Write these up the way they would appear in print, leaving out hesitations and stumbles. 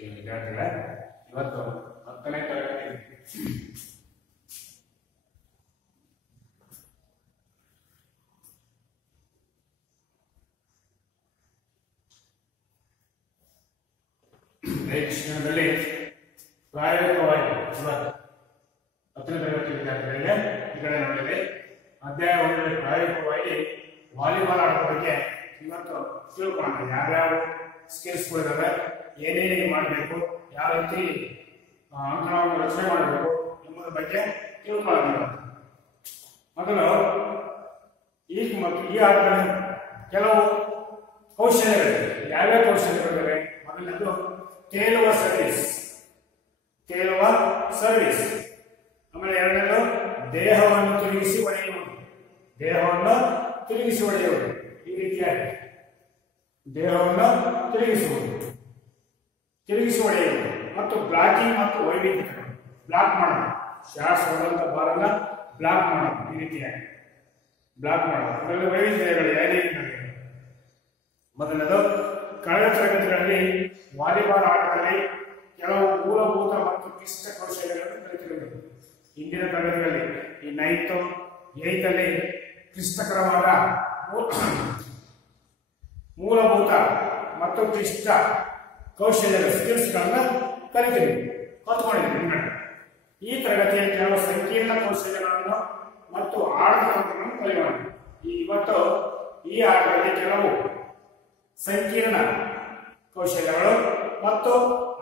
ವಿದ್ಯಾರ್ಥಿಗಳೇ, ಇವತ್ತು 10ನೇ ತರಗತಿ ಶಿಕ್ಷಣದಲ್ಲಿ ಪ್ರಾಯೋಗಿಕವಾಗಿ 10ನೇ ತರಗತಿ ವಿದ್ಯಾರ್ಥಿಗಳಿಗೆ ಈ ಕಡೆ ನೋಡಿದೆ. ಅಧ್ಯಾಯ 1ರಲ್ಲಿ ಪ್ರಾಯೋಗಿಕವಾಗಿ ವಾಲಿಬಾಲ್ ಆಡೋ ಬಗ್ಗೆ ಇವತ್ತು ತಿಳ್ಕೊಳ್ಳೋಣ. ಯಾವ್ಯಾವ ಸ್ಕಿಲ್ಸ್ಗಳಿದಾವೆ, ಏನೇನು ಮಾಡಬೇಕು, ಯಾವ ರೀತಿ ಅಂಕಣವನ್ನು ರಚನೆ ಮಾಡಬೇಕು ಎಂಬುದರ ಬಗ್ಗೆ ತಿಳ್ಕೊಳ್ಳೋಣ. ಮೊದಲು ಈ ಆಟದಲ್ಲಿ ಕೆಲವು ಕೌಶಲ್ಯಗಳಿವೆ. ಯಾವ್ಯಾವ ಕೌಶಲ್ಯಗಳಿವೆ? ಮೊದಲನೇದು ತೇಲುವ ಸರ್ವಿಸ್. ಆಮೇಲೆ ಎರಡನೇದು ದೇಹವನ್ನು ತಿರುಗಿಸಿ ಹೊಡೆಯುವುದು. ಈ ರೀತಿಯಾಗಿ ದೇಹವನ್ನು ತಿರುಗಿಸಿ ಹೊಡೆಯುವುದು ಮತ್ತು ಬ್ಲಾಕಿಂಗ್ ಮತ್ತು ವೈವಿಧ್ಯತೆ. ಬ್ಲಾಕ್ ಮಾಡೋದು, ಶಾಟ್ಸ್ ಹೊಡೆದಂತ ಬಾಲನ್ನ ಬ್ಲಾಕ್ ಮಾಡೋದು. ಈ ರೀತಿಯಾಗಿ ಬ್ಲಾಕ್ ಮಾಡೋದು. ಅದರಲ್ಲಿ ವೈವಿಧ್ಯತೆಗಳು ಯಾವ್ಯಾವ? ಮೊದಲನೇದು ಕಳೆದ ತರಗತಿಗಳಲ್ಲಿ ವಾಲಿಬಾಲ್ ಆಟದಲ್ಲಿ ಕೆಲವು ಮೂಲಭೂತ ಮತ್ತು ಕ್ಲಿಷ್ಟ ಕೌಶಲ್ಯಗಳನ್ನು ಕಲಿತಿರುವುದು. ಹಿಂದಿನ ತರಗತಿಗಳಲ್ಲಿ ಈ 9th 8th ಅಲ್ಲಿ ಕ್ಲಿಷ್ಟಕರವಾದ ಮೂಲಭೂತ ಮತ್ತು ಕ್ಲಿಷ್ಟ ಕೌಶಲ್ಯದ ಸ್ಕಿಲ್ಸ್ಗಳನ್ನ ಕಲಿತಿದ್ದೀವಿ. ಈ ತರಗತಿಯಲ್ಲಿ ಕೆಲವು ಸಂಕೀರ್ಣ ಕೌಶಲ್ಯಗಳನ್ನು ಮತ್ತು ಆಟಗಳನ್ನು ಕಲಿಯೋಣ. ಇವತ್ತು ಈ ಆಟದಲ್ಲಿ ಕೆಲವು ಸಂಕೀರ್ಣ ಕೌಶಲ್ಯಗಳು ಮತ್ತು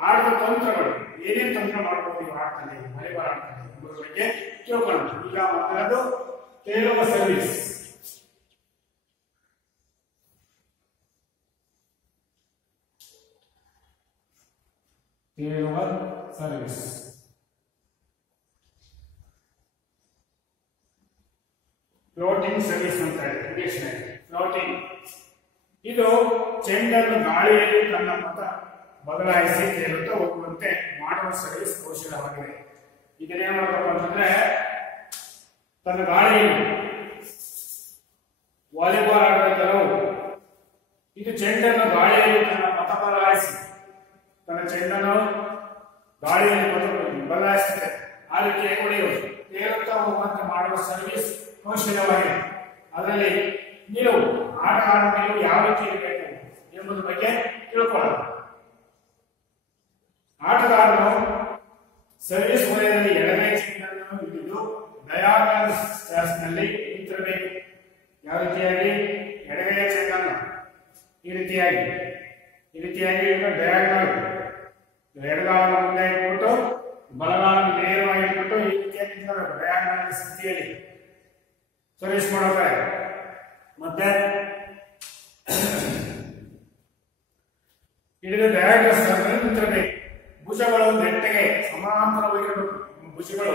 ಆಟದ ತಂತ್ರಗಳು, ಏನೇನು ತಂತ್ರ ಮಾಡಬಹುದು ಈ ಆಟದಲ್ಲಿ, ವಾಲಿಬಾಲ್ ಆಟದಲ್ಲಿ ಎಂಬುದರ ಬಗ್ಗೆ ತಿಳ್ಕೊಳ್ಳೋಣ. ಈಗ ಮೊದಲದು ತೇಲುವ ಸರ್ವಿಸ್. ಫ್ಲೋಟಿಂಗ್ ಸರ್ವಿಸ್ ಅಂತ ಇಂಗ್ಲಿಷ್ನಲ್ಲಿ ಫ್ಲೋಟಿಂಗ್. ಇದು ಚೆಂಡನ್ನು ಗಾಳಿಯಲ್ಲಿ ತನ್ನ ಪಥ ಬದಲಾಯಿಸಿ ತೇಲುತ್ತಾ ಹೋಗುವಂತೆ ಮಾಡುವ ಸರ್ವಿಸ್ ಕೌಶಲ್ಯವಾಗಿದೆ. ಇದನ್ನೇ ಮಾಡಬೇಕು ಅಂತಂದ್ರೆ, ತನ್ನ ಗಾಳಿಯಲ್ಲಿ ವಾಲಿಬಾಲ್ ಆಡುವ ಕೆಲವು ಇದು ಚೆಂಡನ್ನು ಗಾಳಿಯಲ್ಲಿ ತನ್ನ ಪಥ ಬದಲಾಯಿಸಿ ತನ್ನ ಚೆಂಡನ್ನು ಗಾಳಿಯಲ್ಲಿ ಬದಲಾಯಿಸುತ್ತೆ. ಆ ರೀತಿ ಹೊಡೆಯುವುದು, ತೇಲುತ್ತಾ ಹೋಗುವಂತೆ ಮಾಡುವ ಸರ್ವಿಸ್ ಕೌಶಲ್ಯವಾಗಿದೆ. ಅದರಲ್ಲಿ ನಿಲುವು, ಆಟಗಾರನ ನಿಲುವು ಯಾವ ರೀತಿ ಇರಬೇಕು ಎಂಬುದರ ಬಗ್ಗೆ ತಿಳ್ಕೊಳ್ಳೋಣ. ಆಟಗಾರನು ಸರ್ವಿಸ್ ವಲಯದಲ್ಲಿ ಎಡಗೈ ಚೆಂಡನ್ನು ಹಿಡಿದು ಡಯಾಗನಲ್ ಸ್ಟ್ಯಾನ್ಸ್ನಲ್ಲಿ ನಿಂತಿರಬೇಕು. ಯಾವ ರೀತಿಯಾಗಿ? ಎಡಗೈಯ ಚೆಂಡನ್ನು ಈ ರೀತಿಯಾಗಿ ಡಯಾಗನಲ್, ಎಡಗಾಲನ ಮುಂದೆ ಇಟ್ಬಿಟ್ಟು ಬಲಗಾಲನ ನೇರವಾಗಿ ಇಟ್ಬಿಟ್ಟು ಈ ರೀತಿಯಾಗಿ ನಿಂತಿರಬೇಕು. ಡಯಾಗನಲ್ ಸ್ಥಿತಿಯಲ್ಲಿ ಸರ್ವಿಸ್ ಮಾಡೋಕೆ. ಮತ್ತೆ ಹಿಡಿದು ಡಯಾಗನಲ್ ಸ್ಥಾನದಲ್ಲಿ ನಿಂತಿರಬೇಕು. ಭುಜಗಳು ನೆಟ್ಟಗೆ ಸಮಾಂತರವಾಗಿರಬೇಕು, ಭುಜಗಳು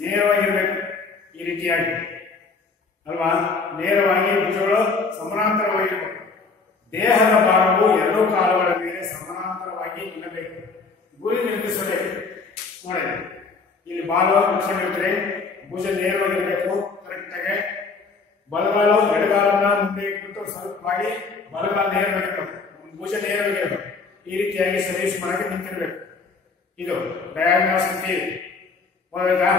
ನೇರವಾಗಿರಬೇಕು. ಈ ರೀತಿಯಾಗಿ ಅಲ್ವಾ, ನೇರವಾಗಿ ಭುಜಗಳು ಸಮಾನಾಂತರವಾಗಿರಬೇಕು. ದೇಹದ ಭಾಗವು ಎರಡೂ ಕಾಲುಗಳ ಮೇಲೆ ಸಮಾನಾಂತರವಾಗಿ ನಿಲ್ಲಬೇಕು. ಗುರಿ ನಿರ್ಮಿಸಬೇಕು. ನೋಡಿ, ಇಲ್ಲಿ ಬಾಲು ಇಟ್ಕೊಂಡಿರ್ತಾರೆ, ಭುಜ ನೇರವಾಗಿರಬೇಕು ಕರೆಕ್ಟ್ ಆಗಿ. ಬಲಗಾಲು ಎಡಗಾಲನ್ನ ಮುಂದೆ ಇಟ್ಬಿಟ್ಟು ಸ್ವಲ್ಪವಾಗಿ ಬಲಗಾಲ ನೇರವಾಗಿರಬೇಕು, ಭುಜ ನೇರವಾಗಿರಬೇಕು. ಈ ರೀತಿಯಾಗಿ ಸರ್ವಿಸ್ ಮಾಡಕ್ಕೆ ನಿಂತಿರಬೇಕು. ಇದು ಡಯಾಗನಲ್ ಸ್ಥಿತಿ. ಹೋಗಬೇಕಾ?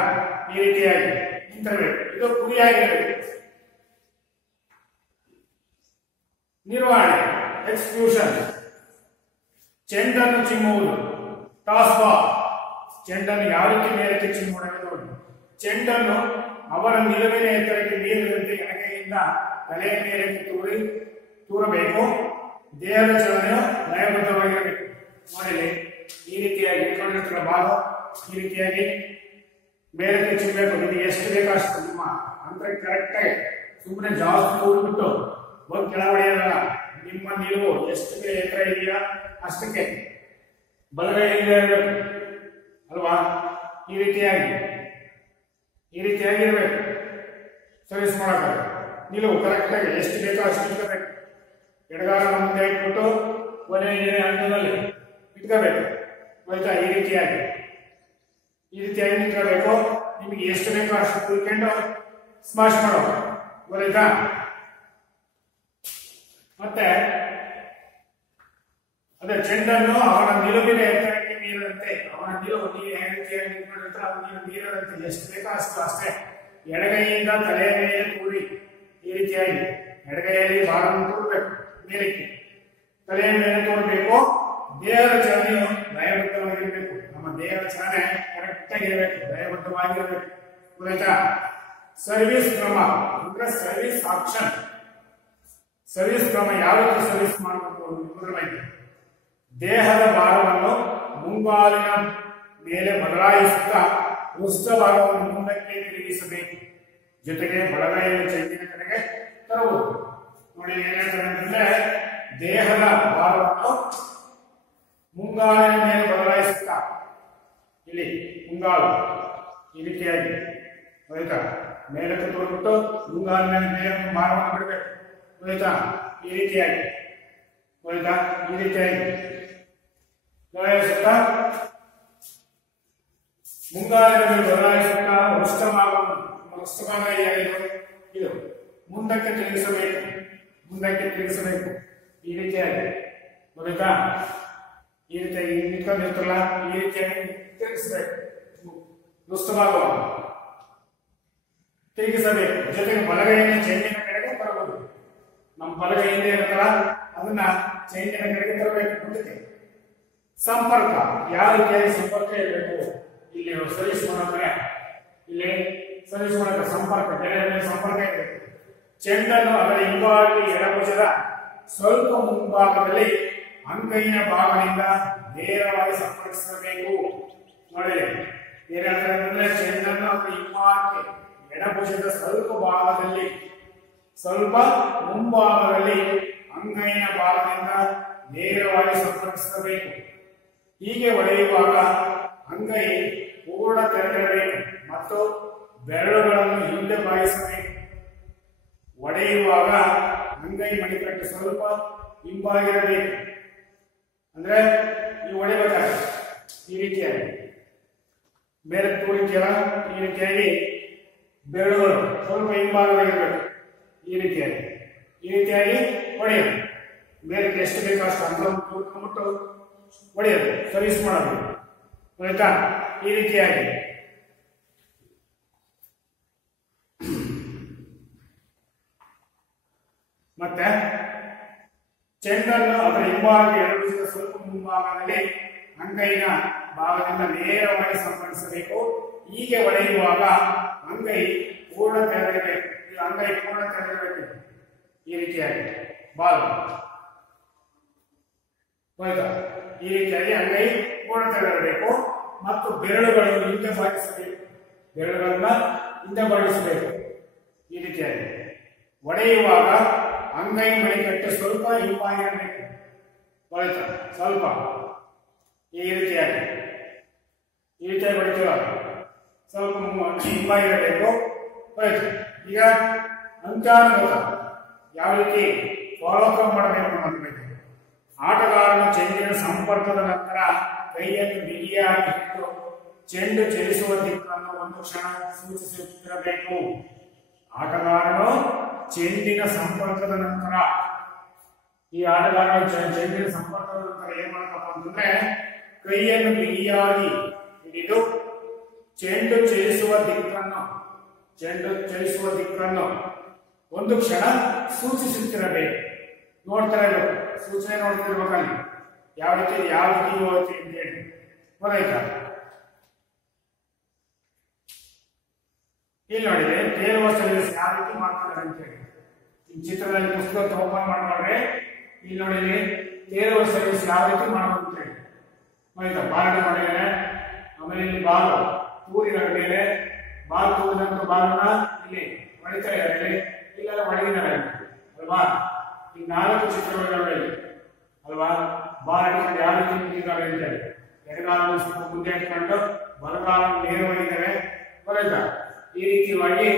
ಈ ರೀತಿಯಾಗಿ ನಿಂತಿರಬೇಕು. ಇದು ಗುರಿಯಾಗಿರಬೇಕು. ನಿರ್ವಹಣೆ, ಎಕ್ಸ್ಕ್ಯೂಷನ್. ಚೆಂಡನ್ನು ಚಿಮ್ಮುವುದು, ಟಾಸ್ ಬಾಲ್. ಚೆಂಡನ್ನು ಯಾವ ರೀತಿ ಮೇಲಕ್ಕೆ ಚಿಮ್ಮುವುದು? ಚೆಂಡನ್ನು ಅವರ ನಿಲುವಿನ ಎತ್ತರಕ್ಕೆ ನೀರಿದಂತೆ ಎಡಗೈಯಿಂದ ತಲೆಯ ಮೇಲೆ ತೂರಬೇಕು. ದೇಹದ ಚಲನೆಯು ಲಯಬದ್ಧವಾಗಿರಬೇಕು. ನೋಡಿ, ಈ ರೀತಿಯಾಗಿ ಇಟ್ಕೊಂಡಿರ್ತೀರ ಬಾಲು, ಈ ರೀತಿಯಾಗಿ ಮೇಲಕ್ಕೆ ಚಿಮ್ಮಬೇಕು. ನಿಮಗೆ ಎಷ್ಟು ಬೇಕೋ ಅಷ್ಟು ನಿಮ್ಮ ಅಂದ್ರೆ ಕರೆಕ್ಟ್ ಆಗಿ, ಸುಮ್ಮನೆ ಜಾಸ್ತಿ ತೂರ್ಬಿಟ್ಟು ಒಂದು ಕೆಳ ಹೊಡೆಯಲ್ಲ. ನಿಮ್ಮ ನಿಲುವು ಎಷ್ಟು ಎತ್ತರ ಇದೆಯಾ ಅಷ್ಟಕ್ಕೆ ಬಲಗೈಯಿಂದ ಇರಬೇಕು ಅಲ್ವಾ. ಈ ರೀತಿಯಾಗಿ ಇರಬೇಕು ಸರ್ವಿಸ್ ಮಾಡಕ್ಕೆ. ನಿಲುವು ಕರೆಕ್ಟ್ ಆಗಿ ಎಷ್ಟು ಬೇಕೋ ಅಷ್ಟು ಇಟ್ಕೋಬೇಕು. ಎಡಗಾಲನ ಮುಂದೆ ಇಟ್ಬಿಟ್ಟು ಕೊನೆಯ ಹಂತದಲ್ಲಿ ಇಟ್ಕೋಬೇಕು. ಆಯ್ತಾ? ಈ ರೀತಿಯಾಗಿ ನಿಂತ್ಕೋಬೇಕು. ನಿಮಗೆ ಎಷ್ಟು ಬೇಕೋ ಅಷ್ಟು ಕುಯ್ಕೊಂಡು ಸ್ಮಾಶ್ ಮಾಡೋದು. ಗೊತ್ತಾಯ್ತಾ? ಮತ್ತೆ ಅದೇ ಚೆಂಡನ್ನು ಅವನ ನಿಲುವಿನ ಎತ್ತರಕ್ಕೆ ಮೀರದಂತೆ, ಅವನ ನಿಲುವು ನೀರು ಯಾವ ರೀತಿಯಾಗಿ ನಿಂತ್ಕೊಂಡಿರ್ತಾರೆ ಅದು ನೀರು ಮೀರದಂತೆ ಎಷ್ಟು ಬೇಕೋ ಅಷ್ಟು ಅಷ್ಟೇ ಎಡಗೈಯಿಂದ ತಲೆಯ ಮೇಲೆ ತೂರಿ, ಈ ರೀತಿಯಾಗಿ ಎಡಗೈಯಲ್ಲಿ ಭಾರವನ್ನು ತೂರಬೇಕು, ಮೇಲಕ್ಕೆ ತಲೆಯ ಮೇಲೆ ತೋರಬೇಕು. ದೇಹದ ಚಲನೆಯು ಲಯಬದ್ಧವಾಗಿರಬೇಕು, ನಮ್ಮ ದೇಹದ ಚಲನೆ ಕರೆಕ್ಟ್ ಆಗಿರಬೇಕು, ಲಯಬದ್ಧವಾಗಿರಬೇಕು. ಗೊತ್ತಾಯ್ತಾ? ಸರ್ವಿಸ್ ಕ್ರಮ ಅಂದ್ರೆ ಸರ್ವಿಸ್ ಆಕ್ಷನ್. ಸರ್ವಿಸ್ ಕ್ರಮ ಯಾವ ರೀತಿ ಸರ್ವಿಸ್ ಮಾಡಬೇಕು? ದೇಹದ ಭಾರವನ್ನು ಮುಂಗಾಲಿನ ಮೇಲೆ ಬದಲಾಯಿಸುತ್ತಾ ಪೃಷ್ಠ ಭಾಗವನ್ನು ಮುಂದಕ್ಕೆ ತಿರುಗಿಸಬೇಕು, ಜೊತೆಗೆ ಬಲಗೈಯನ್ನು ಚೆಂಡಿನ ಕಡೆಗೆ ತರುವುದು. ನೋಡಿ ಏನ್ ಹೇಳ್ತಾರೆ ಅಂತಂದ್ರೆ, ದೇಹದ ಭಾರವನ್ನು ಮುಂಗಾಲಿನ ಮೇಲೆ ಬದಲಾಯಿಸುತ್ತಾ, ಇಲ್ಲಿ ಮುಂಗಾಲು ಈ ರೀತಿಯಾಗಿ ಆಯ್ತಾ ಮೇಲಕ್ಕೆ ತೋರ್ಬಿಟ್ಟು ಮುಂಗಾಲಿನ ಮೇಲೆ ಭಾರವನ್ನು ಬಿಡಬೇಕು. ಆಯ್ತಾ? ಈ ರೀತಿಯಾಗಿ ಆಯ್ತಾ ಈ ರೀತಿಯಾಗಿ ಬದಲಾಯಿಸುತ್ತಾ ಮುಂಗಾಲಿನ ಮೇಲೆ ಬದಲಾಯಿಸುತ್ತಾ ವೃಷ್ಠಭಾಗ ಇದು ಮುಂದಕ್ಕೆ ತಿರುಗಿಸಬೇಕು, ಮುಂದಕ್ಕೆ ತಿರುಗಿಸಬೇಕು. ಈ ರೀತಿಯಾಗಿ ಗೊತ್ತಾ? ಈ ರೀತಿಯಾಗಿ ನಿಂತ್ಕೊಂಡಿರ್ತಲ್ಲ, ಈ ರೀತಿಯಾಗಿ ತಿರುಗಿಸಬೇಕು, ವೃಷ್ಠಭಾಗವನ್ನು ತಿರುಗಿಸಬೇಕು. ಜೊತೆಗೆ ಬಲಗೈಯನ್ನು ಚೆಂಡಿನ ಕಡೆಗೆ ತರಬಹುದು. ನಮ್ಮ ಬಲಗೈ ಹಿಂದೆ ಇರುತ್ತಲ್ಲ ಅದನ್ನ ಚೆಂಡಿನ ಕಡೆಗೆ ತರಬೇಕು ಮುಂದಕ್ಕೆ. ಸಂಪರ್ಕ ಯಾವ ರೀತಿಯಾಗಿ ಸಂಪರ್ಕ ಇರಬೇಕು? ಇಲ್ಲಿ ಸರ್ವಿಸ್ ಮಾಡೋದ್ರೆ ಇಲ್ಲಿ ಸರ್ವಿಸ್ ಮಾಡೋಕೆ ಸಂಪರ್ಕ, ಬೇರೆ ಬೇರೆ ಸಂಪರ್ಕ ಇರಬೇಕು. ಚೆಂಡನ್ನು ಅದರ ಹಿಂಭಾಗದಲ್ಲಿ ಎಡಭುಜದ ಸ್ವಲ್ಪ ಮುಂಭಾಗದಲ್ಲಿ ಅಂಗೈನ ಭಾಗದಿಂದ ನೇರವಾಗಿ ಸಂಪರ್ಕಿಸಬೇಕು. ನೋಡಿ ಏನ್ ಹೇಳ್ತಾರೆ ಅಂತಂದ್ರೆ, ಚೆಂಡನ್ನು ಅದರ ಹಿಂಭಾಗಕ್ಕೆ ಎಡಭುಜದ ಸ್ವಲ್ಪ ಭಾಗದಲ್ಲಿ, ಸ್ವಲ್ಪ ಮುಂಭಾಗದಲ್ಲಿ ಅಂಗೈನ ಭಾಗದಿಂದ ನೇರವಾಗಿ ಸಂಪರ್ಕಿಸಬೇಕು. ಹೀಗೆ ಹೊಡೆಯುವಾಗ ಅಂಗೈ ಪೂರ್ಣ ತೆರೆದಿರಬೇಕು ಮತ್ತು ಬೆರಳುಗಳನ್ನು ಹಿಂದೆ ಬಾಗಿಸಬೇಕು. ಹೊಡೆಯುವಾಗ ಅಂಗೈ ಮಣಿಕಟ್ಟು ಸ್ವಲ್ಪ ಹಿಂಬಾಗಿರಬೇಕು. ಅಂದ್ರೆ ನೀವು ಹೊಡೆಯಬೇಕಾದ್ರೆ ಈ ರೀತಿಯಾಗಿ ಮೇಲೆ ತೂರಿಕೆಲ್ಲ ಈ ರೀತಿಯಾಗಿ ಬೆರಳುಗಳು ಸ್ವಲ್ಪ ಹಿಂಭಾಗವಾಗಿರಬೇಕು. ಈ ರೀತಿಯಾಗಿ ಹೊಡೆಯೋದು. ಮೇಲಕ್ಕೆ ಎಷ್ಟು ಬೇಕೋ ಅಷ್ಟು ಅಂತ ತೂರ್ಕೊಂಡ್ಬಿಟ್ಟು ಹೊಡೆಯೋದು, ಸರ್ವಿಸ್ ಮಾಡೋದು. ಆಯ್ತಾ? ಈ ರೀತಿಯಾಗಿ ಮತ್ತೆ ಚೆಂಡನ್ನು ಅದರ ಹಿಂಭಾಗ ಎಡಭುಜದ ಸ್ವಲ್ಪ ಮುಂಭಾಗದಲ್ಲಿ ಅಂಗೈನ ಭಾಗದಿಂದ ನೇರವಾಗಿ ಸಂಪರ್ಕಿಸಬೇಕು. ಹೀಗೆ ಹೊಡೆಯುವಾಗ ಅಂಗೈ ಪೂರ್ಣ ತೆರೆದಿರಬೇಕು. ಅಂಗೈ ಪೂರ್ಣ ತೆರೆದಿರಬೇಕು. ಈ ರೀತಿಯಾಗಿ ಬಾಲ್ ಆಯ್ತಾ? ಈ ರೀತಿಯಾಗಿ ಅಂಗೈ ಪೂರ್ಣ ತೆರೆದಿರಬೇಕು ಮತ್ತು ಬೆರಳುಗಳು ಹಿಂದೆ ಬಾಗಿಸಬೇಕು. ಬೆರಳುಗಳನ್ನ ಹಿಂದೆ ಬಾಗಿಸಬೇಕು. ಈ ರೀತಿಯಾಗಿ ಹೊಡೆಯುವಾಗ ಅಂಗೈ ಮಣಿಕಟ್ಟು ಸ್ವಲ್ಪ ಹಿಂಬಾಗಿರಬೇಕು. ಆಯ್ತಾ? ಸ್ವಲ್ಪ ಈ ರೀತಿಯಾಗಿ ಹೊಡಿತೀವ, ಸ್ವಲ್ಪ ಹಿಂಬಾಗಿರಬೇಕು. ಆಯ್ತು. ಈಗ ಅಂತ್ಯಾನುಗತ ಯಾವ ರೀತಿ ಫಾಲೋಅಪ್ ಮಾಡಬೇಕು ಅನ್ನೋದು. ಆಟಗಾರನು ಚೆಂಡಿನ ಸಂಪರ್ಕದ ನಂತರ ಕೈಯನ್ನು ಬಿಗಿಯಾಗಿ ಇಟ್ಟು ಚೆಂಡು ಚಲಿಸುವ ದಿಕ್ಕನ್ನು ಒಂದು ಕ್ಷಣ ಸೂಚಿಸುತ್ತಿರಬೇಕು. ಆಟಗಾರನು ಚೆಂಡಿನ ಸಂಪರ್ಕದ ನಂತರ, ಈ ಆಟಗಾರನು ಚೆಂಡಿನ ಸಂಪರ್ಕದ ನಂತರ ಏನ್ ಮಾಡಬೇಕಪ್ಪ ಅಂತಂದ್ರೆ, ಕೈಯನ್ನು ಬಿಗಿಯಾಗಿ ಹಿಡಿದು ಚೆಂಡು ಚಲಿಸುವ ದಿಕ್ಕನ್ನು ಒಂದು ಕ್ಷಣ ಸೂಚಿಸುತ್ತಿರಬೇಕು. ನೋಡ್ತಾ ಇರಬೇಕು, ಸೂಚನೆ ನೋಡ್ತಿರ್ಬೇಕಲ್ಲಿ ಯಾವ ರೀತಿ ಹೋಗುತ್ತೆ ಅಂತ ಹೇಳಿ. ಗೊತ್ತಾಯ್ತಾ? ಇಲ್ಲಿ ನೋಡಿದ್ರೆ ತೇಲುವ ಸರ್ವಿಸ್ ಯಾವ ರೀತಿ ಮಾಡ್ತಾರೆ ಅಂತ ಹೇಳಿ ಈ ಚಿತ್ರದಲ್ಲಿ ಪುಸ್ತಕ ಓಪನ್ ಮಾಡಿದ್ರೆ ಇಲ್ಲಿ ನೋಡಿ ತೇಲುವ ಸರ್ವಿಸ್ ಯಾವ ರೀತಿ ಮಾಡೋದು ಅಂತ ಹೇಳಿ. ಆಯ್ತಾ? ಬಾಲ್ ಮಾಡಿದರೆ ಆಮೇಲೆ ಇಲ್ಲಿ ಬಾಲ್ ತೂರಿನ ಮೇಲೆ ಬಾಲ್ ತೂರಿದಂತ ಬಾಲನ್ನ ಇಲ್ಲಿ ಹೊಡಿತಾ ಇದ್ದಾರೆ, ಇಲ್ಲೆಲ್ಲ ಹೊಡೆದಿದ್ದಾರೆ ಅಲ್ವಾ? ಈ 4 ಚಿತ್ರಗಳಿವೆ ಅಲ್ವಾ? ಬಾಲ್ ಹಿಡಿಕೊಂಡು ಯಾವ ರೀತಿ ನಿಂತಿದ್ದಾರೆ ಅಂತ ಹೇಳಿ. ಎಡಗಾಲನ್ನು ಸ್ವಲ್ಪ ಮುಂದೆ ಇಟ್ಕೊಂಡು ಬಲಗಾಲನ್ನು ನೇರವಾಗಿದ್ದಾರೆ. ಗೊತ್ತಾಯ್ತಾ? ಈ ರೀತಿಯಾಗಿ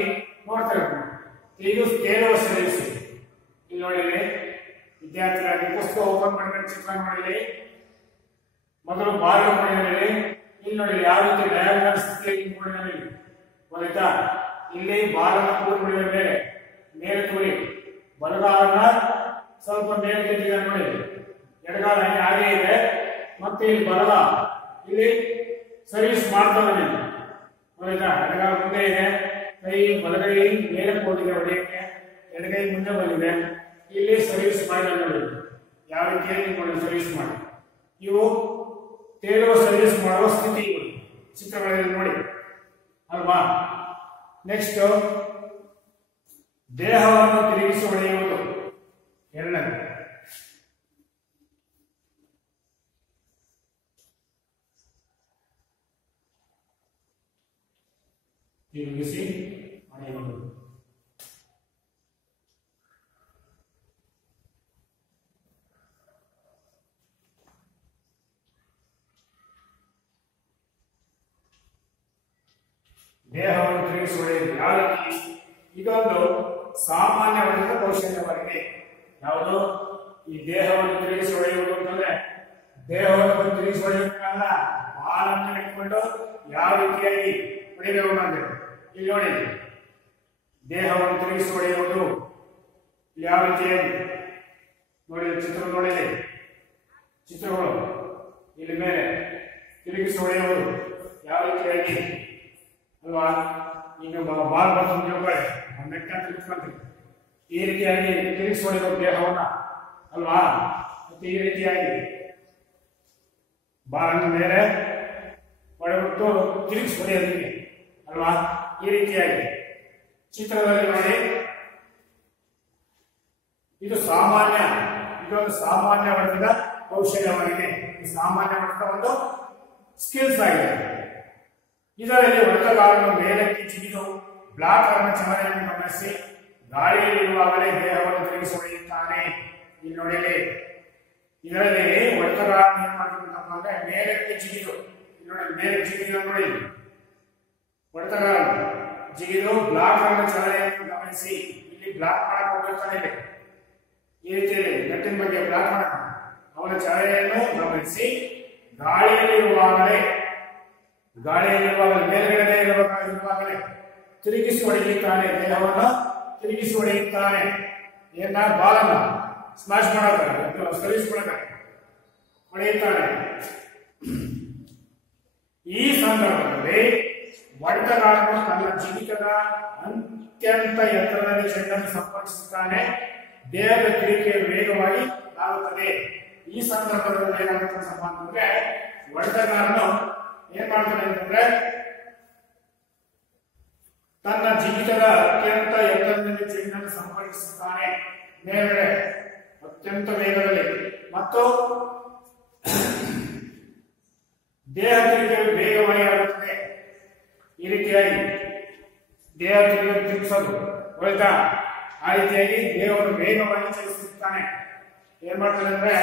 ನೋಡ್ತಾರೆ. ಇದು ತೇಲುವ ಸರ್ವಿಸ್. ಇಲ್ಲಿ ನೋಡಿ ವಿದ್ಯಾರ್ಥಿಗಳಾಗಿ ಪುಸ್ತಕ ಓಪನ್ ಮಾಡಿದ್ರೆ ಚಿತ್ರ ನೋಡಿ, ಮೊದಲು ಬಾಲ್ ಮಾಡಿದರೆ ಇಲ್ಲಿ ನೋಡಿ ಯಾವ ರೀತಿ ಡಯಾಗ್ರಾಮ್ ಸ್ಥಿತಿಯಲ್ಲಿ ಮಾಡಿದರೆ. ಗೊತ್ತಾಯ್ತಾ? ಇಲ್ಲಿ ಬಾಲನ್ನು ತೂರಿಬಿಡಿದ ಮೇಲೆ ತೂರಿ ಬಲಗಾಲನ್ನ ಸ್ವಲ್ಪ ಮೇಲೆ ತೆಗೆದ ನೋಡಿ ಎಡಗಾಲ ಹಾಗೆ ಇದೆ, ಮತ್ತೆ ಇಲ್ಲಿ ಬರಲ್ಲ, ಇಲ್ಲಿ ಸರ್ವಿಸ್ ಮಾಡ್ತದೆ ನೋಡಿದ್ರಾ. ಎಡಗಾಲ ಮುಂದೆ ಇದೆ, ಕೈ ಬಲಗೈ ಮೇಲೆ ಹೋಗಿದೆ ಹೊಡೆಯಕ್ಕೆ, ಎಡಗೈ ಮುಂದೆ ಬಂದಿದೆ. ಇಲ್ಲಿ ಸರ್ವಿಸ್ ಮಾಡಿ ನೋಡಿ ಯಾವ ರೀತಿಯಾಗಿ ಸರ್ವಿಸ್ ಮಾಡಿ. ಇವು ತೇಲುವ ಸರ್ವಿಸ್ ಮಾಡುವ ಸ್ಥಿತಿ ಚಿತ್ರಗಳಲ್ಲಿ ನೋಡಿ ಅಲ್ವಾ. ನೆಕ್ಸ್ಟ್ ದೇಹವನ್ನು ತಿರುಗಿಸಿ ಹೊಡೆಯುವುದು ಎರಡನೇ. ತಿರುಗಿಸಿ ಹೊಡೆಯುವುದು. ದೇಹವನ್ನು ತಿರುಗಿಸಿ ಹೊಡೆಯುವುದು ಯಾವ ರೀತಿ? ಇದೊಂದು ಸಾಮಾನ್ಯವಾದ ಕೌಶಲ್ಯವಾಗಿದೆ. ಯಾವುದು ಈ ದೇಹವನ್ನು ತಿರುಗಿಸಿ ಹೊಡೆಯುವುದು ಅಂತಂದ್ರೆ ದೇಹವನ್ನು ತಿರುಗಿಸಿ ಹೊಡೆಯುವುದಲ್ಲ, ಬಾಲನ್ನು ಇಟ್ಕೊಂಡು ಯಾವ ರೀತಿಯಾಗಿ ಹೊಡೆಯಬೇಕು ಅಂದ್ರೆ ಇಲ್ಲಿ ನೋಡಿ, ದೇಹವನ್ನು ತಿರುಗಿಸಿ ಹೊಡೆಯುವುದು ಯಾವ ರೀತಿಯಾಗಿ ನೋಡಿ. ಚಿತ್ರ ನೋಡಿದೆ, ಚಿತ್ರಗಳು ಇಲ್ಲಿ ಮೇಲೆ ತಿರುಗಿಸಿ ಹೊಡೆಯುವುದು ಯಾವ ರೀತಿಯಾಗಿ ಅಲ್ವಾ. ಈಗ ಬಾಲ್ ಬಂದು ಈ ರೀತಿಯಾಗಿ ತಿರುಗಿಸಿ ಹೊಡೆಯುವ ದೇಹವನ್ನ ಅಲ್ವಾ. ಮತ್ತೆ ಈ ರೀತಿಯಾಗಿ ಬಾಲನ್ನು ಮೇಲೆ ಹೊಡೆಬಿಟ್ಟು ತಿರುಗಿಸಿ ಹೊಡೆಯೋದಕ್ಕೆ ಅಲ್ವಾ. ಈ ರೀತಿಯಾಗಿ ಚಿತ್ರದಲ್ಲಿ ನೋಡಿ, ಇದು ಸಾಮಾನ್ಯ, ಇದೊಂದು ಸಾಮಾನ್ಯ ವರ್ಗದ ಕೌಶಲ್ಯವಾಗಿದೆ. ಈ ಸಾಮಾನ್ಯ ವರ್ಗದ ಒಂದು ಸ್ಕಿಲ್ಸ್ ಆಗಿದೆ. ಇದರಲ್ಲಿ ವೃತ್ತಗಾರನು ಮೇಲಕ್ಕೆ ಜಿಗಿದು ಬ್ಲಾಕ್ ಅನ್ನು ಚಲನೆಯನ್ನು ಗಮನಿಸಿ ಗಾಳಿಯಲ್ಲಿರುವಾಗಲೇ ದೇಹವನ್ನು ತಿರುಗಿಸಿ ಹೊಡೆಯುತ್ತಾನೆ. ಇಲ್ಲಿ ನೋಡಿಲಿ, ಇದರಲ್ಲಿ ವೃತ್ತಗಾರನು ಏನ್ ಮಾಡ್ತಕ್ಕಂಥಪ್ಪ ಅಂದ್ರೆ ಮೇಲಕ್ಕೆ ಜಿಗಿದು, ನೋಡಿ ಮೇಲೆ ಜಿಗಿದು ನೋಡಿ, ಹೊಡೆತಗಾರ ಜಿಗಿದು ಬ್ಲಾಕ್ ಅನ್ನು ಚಲನೆಯನ್ನು ಗಮನಿಸಿ, ಇಲ್ಲಿ ಬ್ಲಾಕ್ ಮಾಡಕ್ಕೆ ಹೋಗಿರ್ತಾನೆ. ಈ ರೀತಿಯಲ್ಲಿ ಗಟ್ಟಿನ ಬಗ್ಗೆ ಬ್ಲಾಕ್ ಮಾಡಕ ಅವನ ಚಲನೆಯನ್ನು ಗಮನಿಸಿ ಗಾಳಿಯಲ್ಲಿರುವಾಗಲೇ ಮೇಲ್ಗಡೆ ಇರುವಾಗಲೇ ತಿರುಗಿಸಿ ಹೊಡೆಯುತ್ತಾನೆ. ದೇಹವನ್ನು ತಿರುಗಿಸಿ ಹೊಡೆಯುತ್ತಾನೆ. ಏನ ಬಾಲನ್ನ ಸ್ಮ್ಯಾಶ್ ಮಾಡಕ ಸರ್ವಿಸ್ ಮಾಡಕ ಹೊಡೆಯುತ್ತಾನೆ. ಈ ಸಂದರ್ಭದಲ್ಲಿ ಹೊಡೆತಗಾರನು ತನ್ನ ಜಿಗಿತದ ಅತ್ಯಂತ ಎತ್ತರದಲ್ಲಿ ಚೆಂಡನ್ನು ಸಂಪರ್ಕಿಸುತ್ತಾನೆ. ದೇಹದ ತಿರುವಿಕೆ ವೇಗವಾಗಿ ಆಗುತ್ತದೆ. ಈ ಸಂದರ್ಭದಲ್ಲಿ ಏನಾಗುತ್ತಪ್ಪ ಅಂತಂದ್ರೆ ಹೊಡೆತಗಾರನು ಏನ್ ಮಾಡ್ತಾನೆ ಅಂತಂದ್ರೆ ತನ್ನ ಜಿಗಿತದ ಅತ್ಯಂತ ಎತ್ತರದಲ್ಲಿ ಚೆಂಡನ್ನು ಸಂಪರ್ಕಿಸುತ್ತಾನೆ. ಮೇಲ್ಗಡೆ ಅತ್ಯಂತ ವೇಗದಲ್ಲಿ ಮತ್ತು ದೇಹ ತಿರುಗಿ ವೇಗವಾಗಿ ಆಗುತ್ತದೆ. ಈ ರೀತಿಯಾಗಿ ದೇಹ ತಿರುಗಿಸೋದು ಹೊಳಿತಾ, ಆ ರೀತಿಯಾಗಿ ದೇಹವನ್ನು ವೇಗವಾಗಿ ಚಲಿಸುತ್ತಾನೆ. ಏನ್ ಮಾಡ್ತಾನೆ ಅಂದ್ರೆ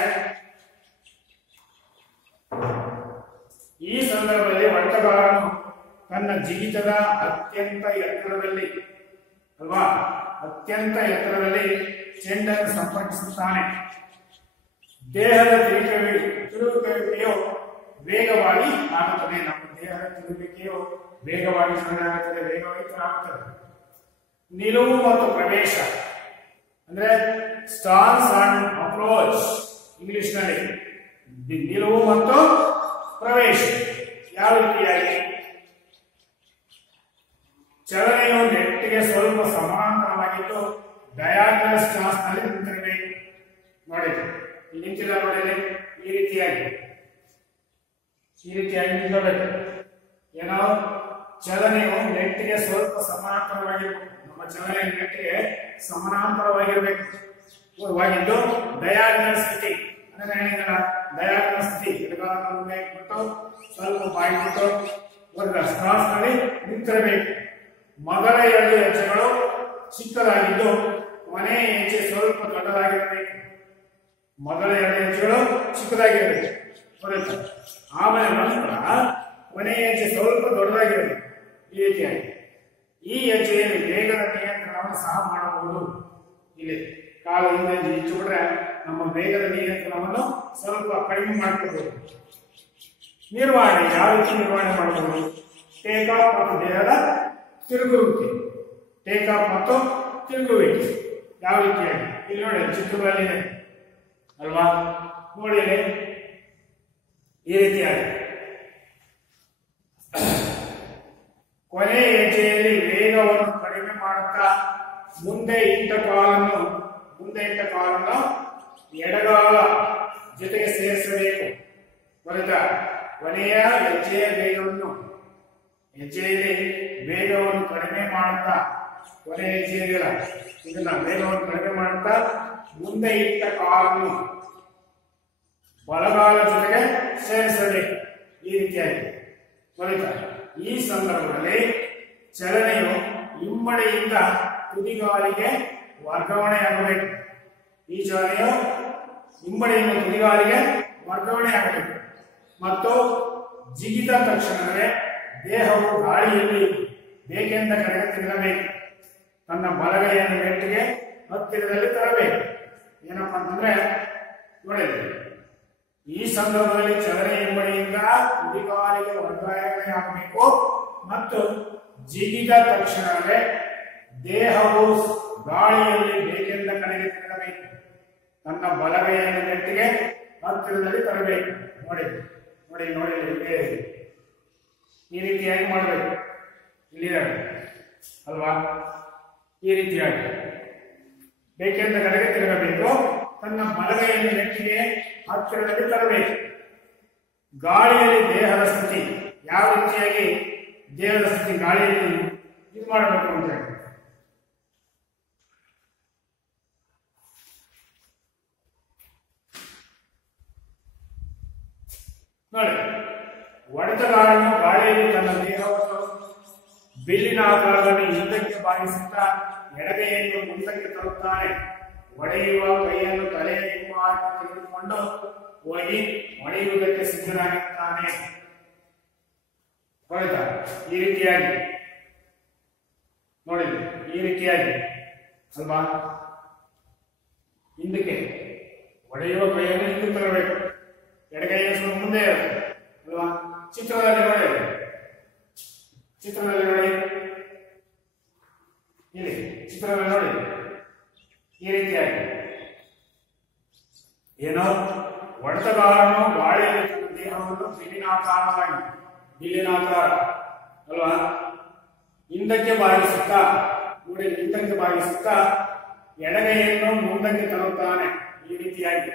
ಈ ಸಂದರ್ಭದಲ್ಲಿ ಹೊಡೆತಗಾರನು ತನ್ನ ಜಿಗಿತದ ಅತ್ಯಂತ ಎತ್ತರದಲ್ಲಿ ಅಲ್ವಾ, ಅತ್ಯಂತ ಎತ್ತರದಲ್ಲಿ ಚೆಂಡನ್ನು ಸಂಪರ್ಕಿಸುತ್ತಾನೆ. ದೇಹದ ತಿರುಗುವಿಕೆಯು ವೇಗವಾಗಿ ಆಗುತ್ತದೆ. ನಮ್ಮ ದೇಹದ ತಿರುಗುವಿಕೆಯು ವೇಗವಾಗಿ ಆಗುತ್ತದೆ, ವೇಗವಾಗಿ ಆಗುತ್ತದೆ. ನಿಲುವು ಮತ್ತು ಪ್ರವೇಶ ಅಂದ್ರೆ ಸ್ಟಾನ್ಸ್ ಅಂಡ್ ಅಪ್ರೋಚ್ ಇಂಗ್ಲಿಷ್ ನಲ್ಲಿ. ನಿಲುವು ಮತ್ತು ಪ್ರವೇಶ ಯಾವ ರೀತಿಯಾಗಿ? ಚಲನೆಯು ನೆಟ್ಟಿಗೆ ಸ್ವಲ್ಪ ಸಮಾಂತರವಾಗಿದ್ದು ಡಯಾಗ್ನಲ್ ಸ್ಟಾನ್ಸ್ ನಲ್ಲಿ ನಿಂತಿರಬೇಕು. ನೋಡಿ ನಿಂತಿಲ್ಲ ನೋಡಿದ್ರೆ ಈ ರೀತಿಯಾಗಿ ನಿಂತಿರಬೇಕು. ಏನೋ ಚಲನೆಯು ನೆಟ್ಟಿಗೆ ಸ್ವಲ್ಪ ಸಮಾಂತರವಾಗಿರ್ಬೇಕು. ನಮ್ಮ ಚಲನೆ ನೆಟ್ಟಿಗೆ ಸಮಾನಾಂತರವಾಗಿರ್ಬೇಕು ವಾಗಿದ್ದು ಡಯಾಗ್ನಲ್ ಸ್ಥಿತಿ ಅಂದ್ರೆ ಡಯಾಗ್ನಲ್ ಸ್ಥಿತಿ. ಮುಂದೆ ಬಿಟ್ಟು ಸ್ವಲ್ಪ ಬಾಯಿಬಿಟ್ಟು ಸ್ಟಾನ್ಸ್ ನಲ್ಲಿ ನಿಂತಿರಬೇಕು. ಮೊದಲ ಎರಡು ಹೆಜ್ಜೆಗಳು ಚಿಕ್ಕದಾಗಿದ್ದು ಕೊನೆಯ ಹೆಜ್ಜೆ ಸ್ವಲ್ಪ ದೊಡ್ಡದಾಗಿರಬೇಕು. ಮೊದಲ ಎರಡು ಹೆಜ್ಜೆಗಳು ಚಿಕ್ಕದಾಗಿರಬೇಕು. ಆಮೇಲೆ ನಂತರ ಕೊನೆಯ ಹೆಜ್ಜೆ ಸ್ವಲ್ಪ ದೊಡ್ಡದಾಗಿರಬೇಕು. ಈ ರೀತಿಯಾಗಿ ಈ ಹೆಜ್ಜೆಯಲ್ಲಿ ವೇಗದ ನಿಯಂತ್ರಣವನ್ನು ಸಹ ಮಾಡಬಹುದು. ಇಲ್ಲಿ ಕಾಲು ಹಿಂದೆ ಇಟ್ಟುಬಿಟ್ರೆ ನಮ್ಮ ವೇಗದ ನಿಯಂತ್ರಣವನ್ನು ಸ್ವಲ್ಪ ಕಡಿಮೆ ಮಾಡಿಕೊಳ್ಬಹುದು. ನಿರ್ವಹಣೆ ಯಾವ ರೀತಿ ನಿರ್ವಹಣೆ ಮಾಡಬಹುದು? ಟೇಕ್ ಆಫ್ ಮತ್ತು ದೇಹದ ತಿರುಗುವಿಕೆ. ಟೇಕ್ ಆಫ್ ಮತ್ತು ತಿರುಗುವಿಕೆ ಯಾವ ರೀತಿಯಾಗಿ ಇಲ್ಲಿ ನೋಡಿ ಚಿತ್ರದಲ್ಲಿದೆ ಅಲ್ವಾ. ನೋಡಿ ಈ ರೀತಿಯಾಗಿ ಕೊನೆ ಹೆಜ್ಜೆಯಲ್ಲಿ ವೇಗವನ್ನು ಕಡಿಮೆ ಮಾಡುತ್ತಾ ಮುಂದೆ ಇಟ್ಟ ಕಾಲನ್ನು ಎಡಗಾಲ ಜೊತೆಗೆ ಸೇರಿಸಬೇಕು. ಗೊತ್ತಾ? ಕೊನೆಯ ಹೆಜ್ಜೆಯಲ್ಲಿ ವೇಗವನ್ನು ಕಡಿಮೆ ಮಾಡುತ್ತಾ ಕೊನೆಯ ಹೆಜ್ಜೆಯಲ್ಲ ಇದನ್ನ ವೇಗವನ್ನು ಕಡಿಮೆ ಮಾಡುತ್ತಾ ಮುಂದೆ ಇಟ್ಟ ಕಾಲನ್ನು ಬಲಗಾಲ ಜೊತೆಗೆ ಸೇರಿಸಬೇಕು. ಈ ರೀತಿಯಾಗಿ ಗೊತ್ತಾ? ಈ ಸಂದರ್ಭದಲ್ಲಿ ಚಲನೆಯು ಹಿಮ್ಮಡಿಯಿಂದ ತುದಿಗಾಲಿಗೆ ವರ್ಗಾವಣೆಯಾಗಬೇಕು. ಈ ಚಲನೆಯು ಹಿಮ್ಮಡಿಯಿಂದ ತುದಿಗಾಲಿಗೆ ವರ್ಗಾವಣೆಯಾಗಬೇಕು ಮತ್ತು ಜಿಗಿದ ತಕ್ಷಣವೇ ದೇಹವು ಗಾಳಿಯಲ್ಲಿ ಬೇಕೆಂದ ಕಡೆಗೆ ತಿರುಗಬೇಕು. ತನ್ನ ಬಲಗೈಯನ್ನು ನೆಟ್ಟಿಗೆ ಹತ್ತಿರದಲ್ಲಿ ತರಬೇಕು. ಏನಪ್ಪಾ ಅಂತಂದ್ರೆ ನೋಡಿ, ಈ ಸಂದರ್ಭದಲ್ಲಿ ಚಲನೆ ಹಿಮ್ಮಡಿಯಿಂದ ತುದಿಗಾಲಿಗೆ ವರ್ಗಾವಣೆಯಾಗಬೇಕು ಮತ್ತು ಜಿಗಿದ ತಕ್ಷಣವೇ ದೇಹವು ಗಾಳಿಯಲ್ಲಿ ಬೇಕೆಂದ ಕಡೆಗೆ ತಿರುಗಬೇಕು. ತನ್ನ ಬಲಗೈಯನ್ನು ನೆಟ್ಟಿಗೆ ಹತ್ತಿರದಲ್ಲಿ ತರಬೇಕು. ನೋಡಿ ನೋಡಿ ನೋಡಿ ಈ ರೀತಿಯಾಗಿ ಮಾಡಬೇಕು. ಇಲ್ಲಿ ಅಲ್ವಾ? ಈ ರೀತಿಯಾಗಿ ಬೇಕೆಂದ ಕಡೆಗೆ ತಿರುಗಬೇಕು. ತನ್ನ ಬಲಗೈಯನ್ನು ನೆಟ್ಟಿಗೆ ಹತ್ತಿರದಲ್ಲಿ ತರಬೇಕು. ಗಾಳಿಯಲ್ಲಿ ದೇಹದ ಸ್ಥಿತಿ ಯಾವ ರೀತಿಯಾಗಿ ದೇಹದ ಸ್ಥಿತಿ ಗಾಳಿಯಲ್ಲಿ ಇದು ಮಾಡಬೇಕು ಅಂತ ಹೇಳಿ ನೋಡಿ. ಹೊಡೆತಗಾರನು ಗಾಳಿಯಲ್ಲಿ ತನ್ನ ದೇಹವನ್ನು ಬಿಲ್ಲಿನ ಆಕಾರದಲ್ಲಿ ಹಿಂದಕ್ಕೆ ಬಾಗಿಸುತ್ತಾ ಎಡಗೈಯನ್ನು ಮುಂದಕ್ಕೆ ತರುತ್ತಾನೆ. ಹೊಡೆಯುವ ಕೈಯನ್ನು ತಲೆಯ ಹಿಂಭಾಗಕ್ಕೆ ತೆಗೆದುಕೊಂಡು ಹೋಗಿ ಹೊಡೆಯುವುದಕ್ಕೆ ಸಿದ್ಧನಾಗಿರುತ್ತಾನೆ. ಹೊಡೆತ ಈ ರೀತಿಯಾಗಿ ನೋಡಿ, ಈ ರೀತಿಯಾಗಿ ಅಲ್ವಾ? ಹಿಂದಕ್ಕೆ ಹೊಡೆಯುವ ಕೈಯನ್ನು ಹಿಂದೆ ತರಬೇಕು. ಎಡಗೈಯನ್ನು ಮುಂದೆ ಇರುತ್ತೆ ಅಲ್ವಾ? ಚಿತ್ರದಲ್ಲಿ ನೋಡಿ, ಇಲ್ಲಿ ಚಿತ್ರದಲ್ಲಿ ನೋಡಿ ಈ ರೀತಿಯಾಗಿ ಏನೋ ಹೊಡೆತಗಾರನು ಗಾಳಿಯಲ್ಲಿ ತನ್ನ ದೇಹವನ್ನು ಬಿಲ್ಲಿನಾಕಾರ ಅಲ್ವಾ ಹಿಂದಕ್ಕೆ ಬಾಗಿಸುತ್ತಾ ನೋಡಿ, ಹಿಂದಕ್ಕೆ ಬಾಗಿಸುತ್ತಾ ಎಡಗೈಯನ್ನು ಮುಂದಕ್ಕೆ ತರುತ್ತಾನೆ. ಈ ರೀತಿಯಾಗಿ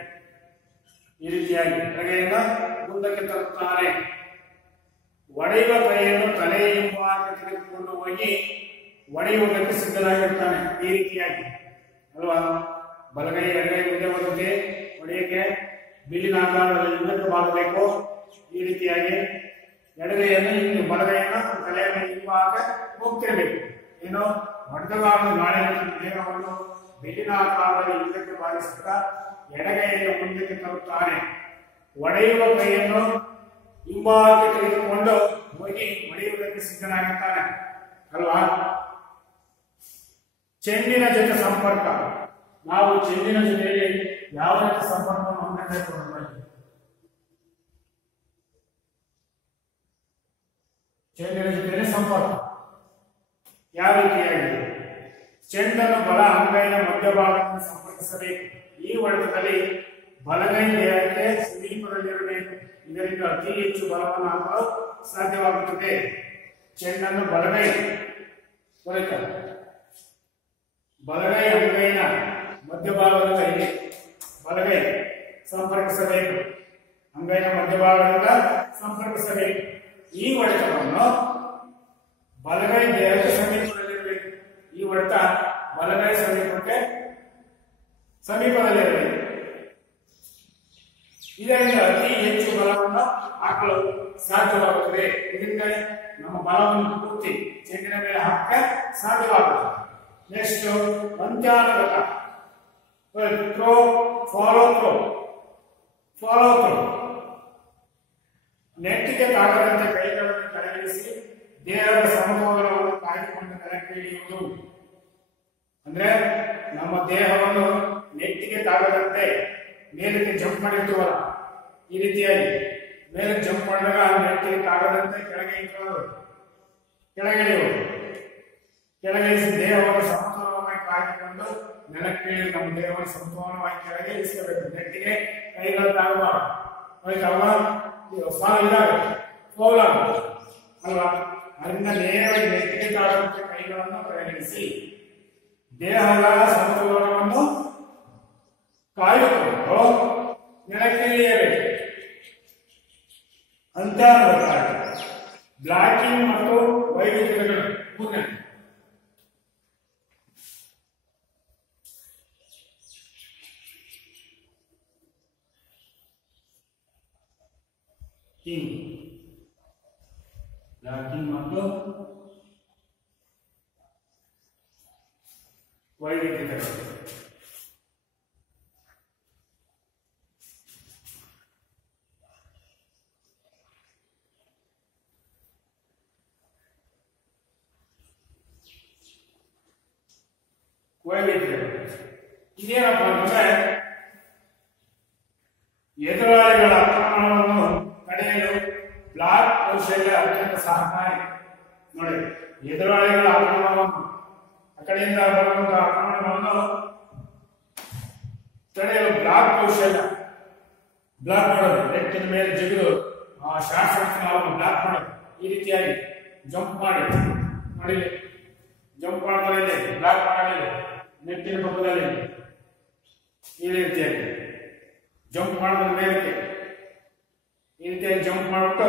ಎಡಗೈಯನ್ನು ಮುಂದಕ್ಕೆ ತರುತ್ತಾನೆ. ಒಡೆಯುವ ಕೈಯನ್ನು ತಲೆಯ ಹಿಂಭಾಗಕ್ಕೆ ತೆಗೆದುಕೊಂಡು ಹೋಗಿ ಒಡೆಯುವುದಕ್ಕೆ ಸಿದ್ಧನಾಗಿರ್ತಾನೆ. ಈ ರೀತಿಯಾಗಿ ಅಲ್ವಾ? ಬಲಗೈ ಎಡಗೈ ಮುಂದೆ ಹೋಗುತ್ತೆ. ಹೊಡೆಯಕ್ಕೆ ಬಿಲ್ಲಿನ ಆಕಾರದಲ್ಲಿ ಹಿಂದಕ್ಕೆ ಬಾಗಬೇಕು. ಈ ರೀತಿಯಾಗಿ ಎಡಗೈಯನ್ನು ಹಿಂದೆ ಬಲಗೈಯನ್ನು ತಲೆಯ ಹಿಂಭಾಗ ಹೋಗ್ತಿರಬೇಕು. ಏನು ಹೊಡೆತಗಾರನು ಗಾಳಿಯಲ್ಲಿ ದೇಹವನ್ನು ಬಿಲ್ಲಿನ ಆಕಾರದಲ್ಲಿ ಹಿಂದಕ್ಕೆ ಬಾಗಿಸುತ್ತಾ ಎಡಗೈಯನ್ನು ಮುಂದಕ್ಕೆ ತರುತ್ತಾನೆ. ಒಡೆಯುವ ಕೈಯನ್ನು ಹಿಂಭಾಗಕ್ಕೆ ತೆಗೆದುಕೊಂಡು ಹೋಗಿ ಹೊಡೆಯುವುದಕ್ಕೆ ಸಿದ್ಧನಾಗಿರ್ತಾನೆ ಅಲ್ವಾ? ಚೆಂಡಿನ ಜೊತೆ ಸಂಪರ್ಕ. ನಾವು ಚೆಂಡಿನ ಜೊತೆಯಲ್ಲಿ ಯಾವ ರೀತಿ ಸಂಪರ್ಕವನ್ನು ಹೊಂದಬೇಕು? ಚೆಂಡಿನ ಜೊತೆಯಲ್ಲಿ ಸಂಪರ್ಕ ಯಾವ ರೀತಿಯಾಗಿದೆ? ಚೆಂಡನ್ನು ಬಲ ಅಂಗೈನ ಮಧ್ಯಭಾಗವನ್ನು ಸಂಪರ್ಕಿಸಬೇಕು. ಈ ಹೊಡೆತದಲ್ಲಿ ಬಲಗೈ ದೇಹಕ್ಕೆ ಸಮೀಪದಲ್ಲಿರಬೇಕು. ಇದರಿಂದ ಅತಿ ಹೆಚ್ಚು ಬಲವನ್ನು ಹಾಕಲು ಸಾಧ್ಯವಾಗುತ್ತದೆ. ಚೆಂಡನ್ನು ಬಲಗೈ ಅಂಗೈನ ಮಧ್ಯಭಾಗದಲ್ಲಿ ಬಲಗೈ ಸಂಪರ್ಕಿಸಬೇಕು. ಅಂಗೈನ ಮಧ್ಯಭಾಗದಿಂದ ಸಂಪರ್ಕಿಸಬೇಕು. ಈ ಹೊಡೆತವನ್ನು ಬಲಗೈ ದೇಹಕ್ಕೆ ಸಮೀಪದಲ್ಲಿರಬೇಕು. ಈ ಹೊಡೆತ ಬಲಗೈ ಸಮೀಪದಲ್ಲಿರಬೇಕು. ಇದರಿಂದ ಅತಿ ಹೆಚ್ಚು ಬಲವನ್ನು ಹಾಕಲು ಸಾಧ್ಯವಾಗುತ್ತದೆ. ಇದರಿಂದ ನಮ್ಮ ಬಲವನ್ನು ಪೂರ್ತಿ ಚೆಂಡಿನ ಮೇಲೆ ಹಾಕ ಸಾಧ್ಯವಾಗುತ್ತದೆ. ನೆಕ್ಸ್ಟ್ ಅಂತ್ಯಾನುಗತ ಥ್ರೋ, ಫಾಲೋ ಥ್ರೋ. ನೆಟ್ಟಿಗೆ ತಾಗದಂತೆ ಕೈಗಳನ್ನು ಕೆಳಗಿಳಿಸಿ ದೇಹದ ಸಮತೋಲನವನ್ನು ಕಾಯ್ದುಕೊಂಡು ಕೆಳಗೆ ಇಳಿಯುವುದು. ಅಂದ್ರೆ ನಮ್ಮ ದೇಹವನ್ನು ನೆಟ್ಟಿಗೆ ತಾಗದಂತೆ ಮೇಲಕ್ಕೆ ಜಂಪ್ ಮಾಡಿರ್ತೀವಲ್ಲ, ಈ ರೀತಿಯಾಗಿ ಮೇಲೆ ಜಂಪ್ ಮಾಡಿದಾಗ ನೆಟ್ಟಿಗೆ ತಾಗದಂತೆ ಕೆಳಗೆ ಇಳಿಯೋದು, ಕೆಳಗಿಳಿಯುವುದು. ಕೆಳಗಿಳಿಸಿ ದೇಹವನ್ನು ಸಮತೋಲನವಾಗಿ ಕಾಯ್ದುಕೊಂಡು ನೆಲಕ್ಕೆ ನಮ್ಮ ದೇಹವನ್ನು ಸಂಪೂರ್ಣವಾಗಿ ಕೆಳಗೆ ಇಳಿಸಬೇಕು. ನೆಟ್ಟಿಗೆ ಕೈಗಳು ತಾಗುವ ಸಾಲ ಇದಾಗುತ್ತೆ, ಫೌಲ್ ಆಗುತ್ತೆ ಅಲ್ವಾ. ಅದರಿಂದ ನೇರವಾಗಿ ನೆಟ್ಟಿಗೆ ತಾಗುವಂತೆ ಕೈಗಳನ್ನು ಕೆಳಗಿಳಿಸಿ ದೇಹದ ಸಮತೋಲನವನ್ನು ಕಾಯ್ದುಕೊಂಡು ನೆಲಕ್ಕೆ ಇಳಿಯಬೇಕು ಅಂತ ಗೊತ್ತಾಗುತ್ತೆ. ಬ್ಲಾಕಿಂಗ್ ಮತ್ತು ವೈವಿಧ್ಯಗಳು ಮೂರನೇ. ಬ್ಲಾಕಿಂಗ್ ಮತ್ತು ವೈವಿಧ್ಯಗಳು. ಇದೇನಪ್ಪ ಅಂತಂದ್ರೆ ಎದುರಾಳಿಗಳ ಆಕ್ರಮಣವನ್ನು ತಡೆಯಲು ಬ್ಲಾಕ್ ಕೌಶಲ್ಯ ಅತ್ಯಂತ ಸಹಕಾರಿ. ನೋಡಿ, ಎದುರಾಳಿಗಳ ಆಕ್ರಮಣವನ್ನು ಆ ಕಡೆಯಿಂದ ಬರುವಂತಹ ಆಕ್ರಮಣವನ್ನು ತಡೆಯಲು ಬ್ಲಾಕ್ ಕೌಶಲ್ಯ, ಬ್ಲಾಕ್ ಮಾಡೋದು, ನೆಟ್ಟಿನ ಮೇಲೆ ಜಿಗಿದು ಆ ಶಾರ್ಟ್ ನಾವು ಬ್ಲಾಕ್ ಮಾಡೋದು. ಈ ರೀತಿಯಾಗಿ ಜಂಪ್ ಮಾಡಿ ನೋಡಿ, ಜಂಪ್ ಮಾಡೋದ್ರಲ್ಲಿ ಬ್ಲಾಕ್ ಮಾಡೋದಿಲ್ಲ, ನೆಟ್ಟಿನ ಪಕ್ಕದಲ್ಲಿ ಈ ರೀತಿಯಾಗಿ ಜಂಪ್ ಮಾಡೋದ್ರ ಮೇಲೆ ಈ ರೀತಿಯಾಗಿ ಜಂಪ್ ಮಾಡಿಬಿಟ್ಟು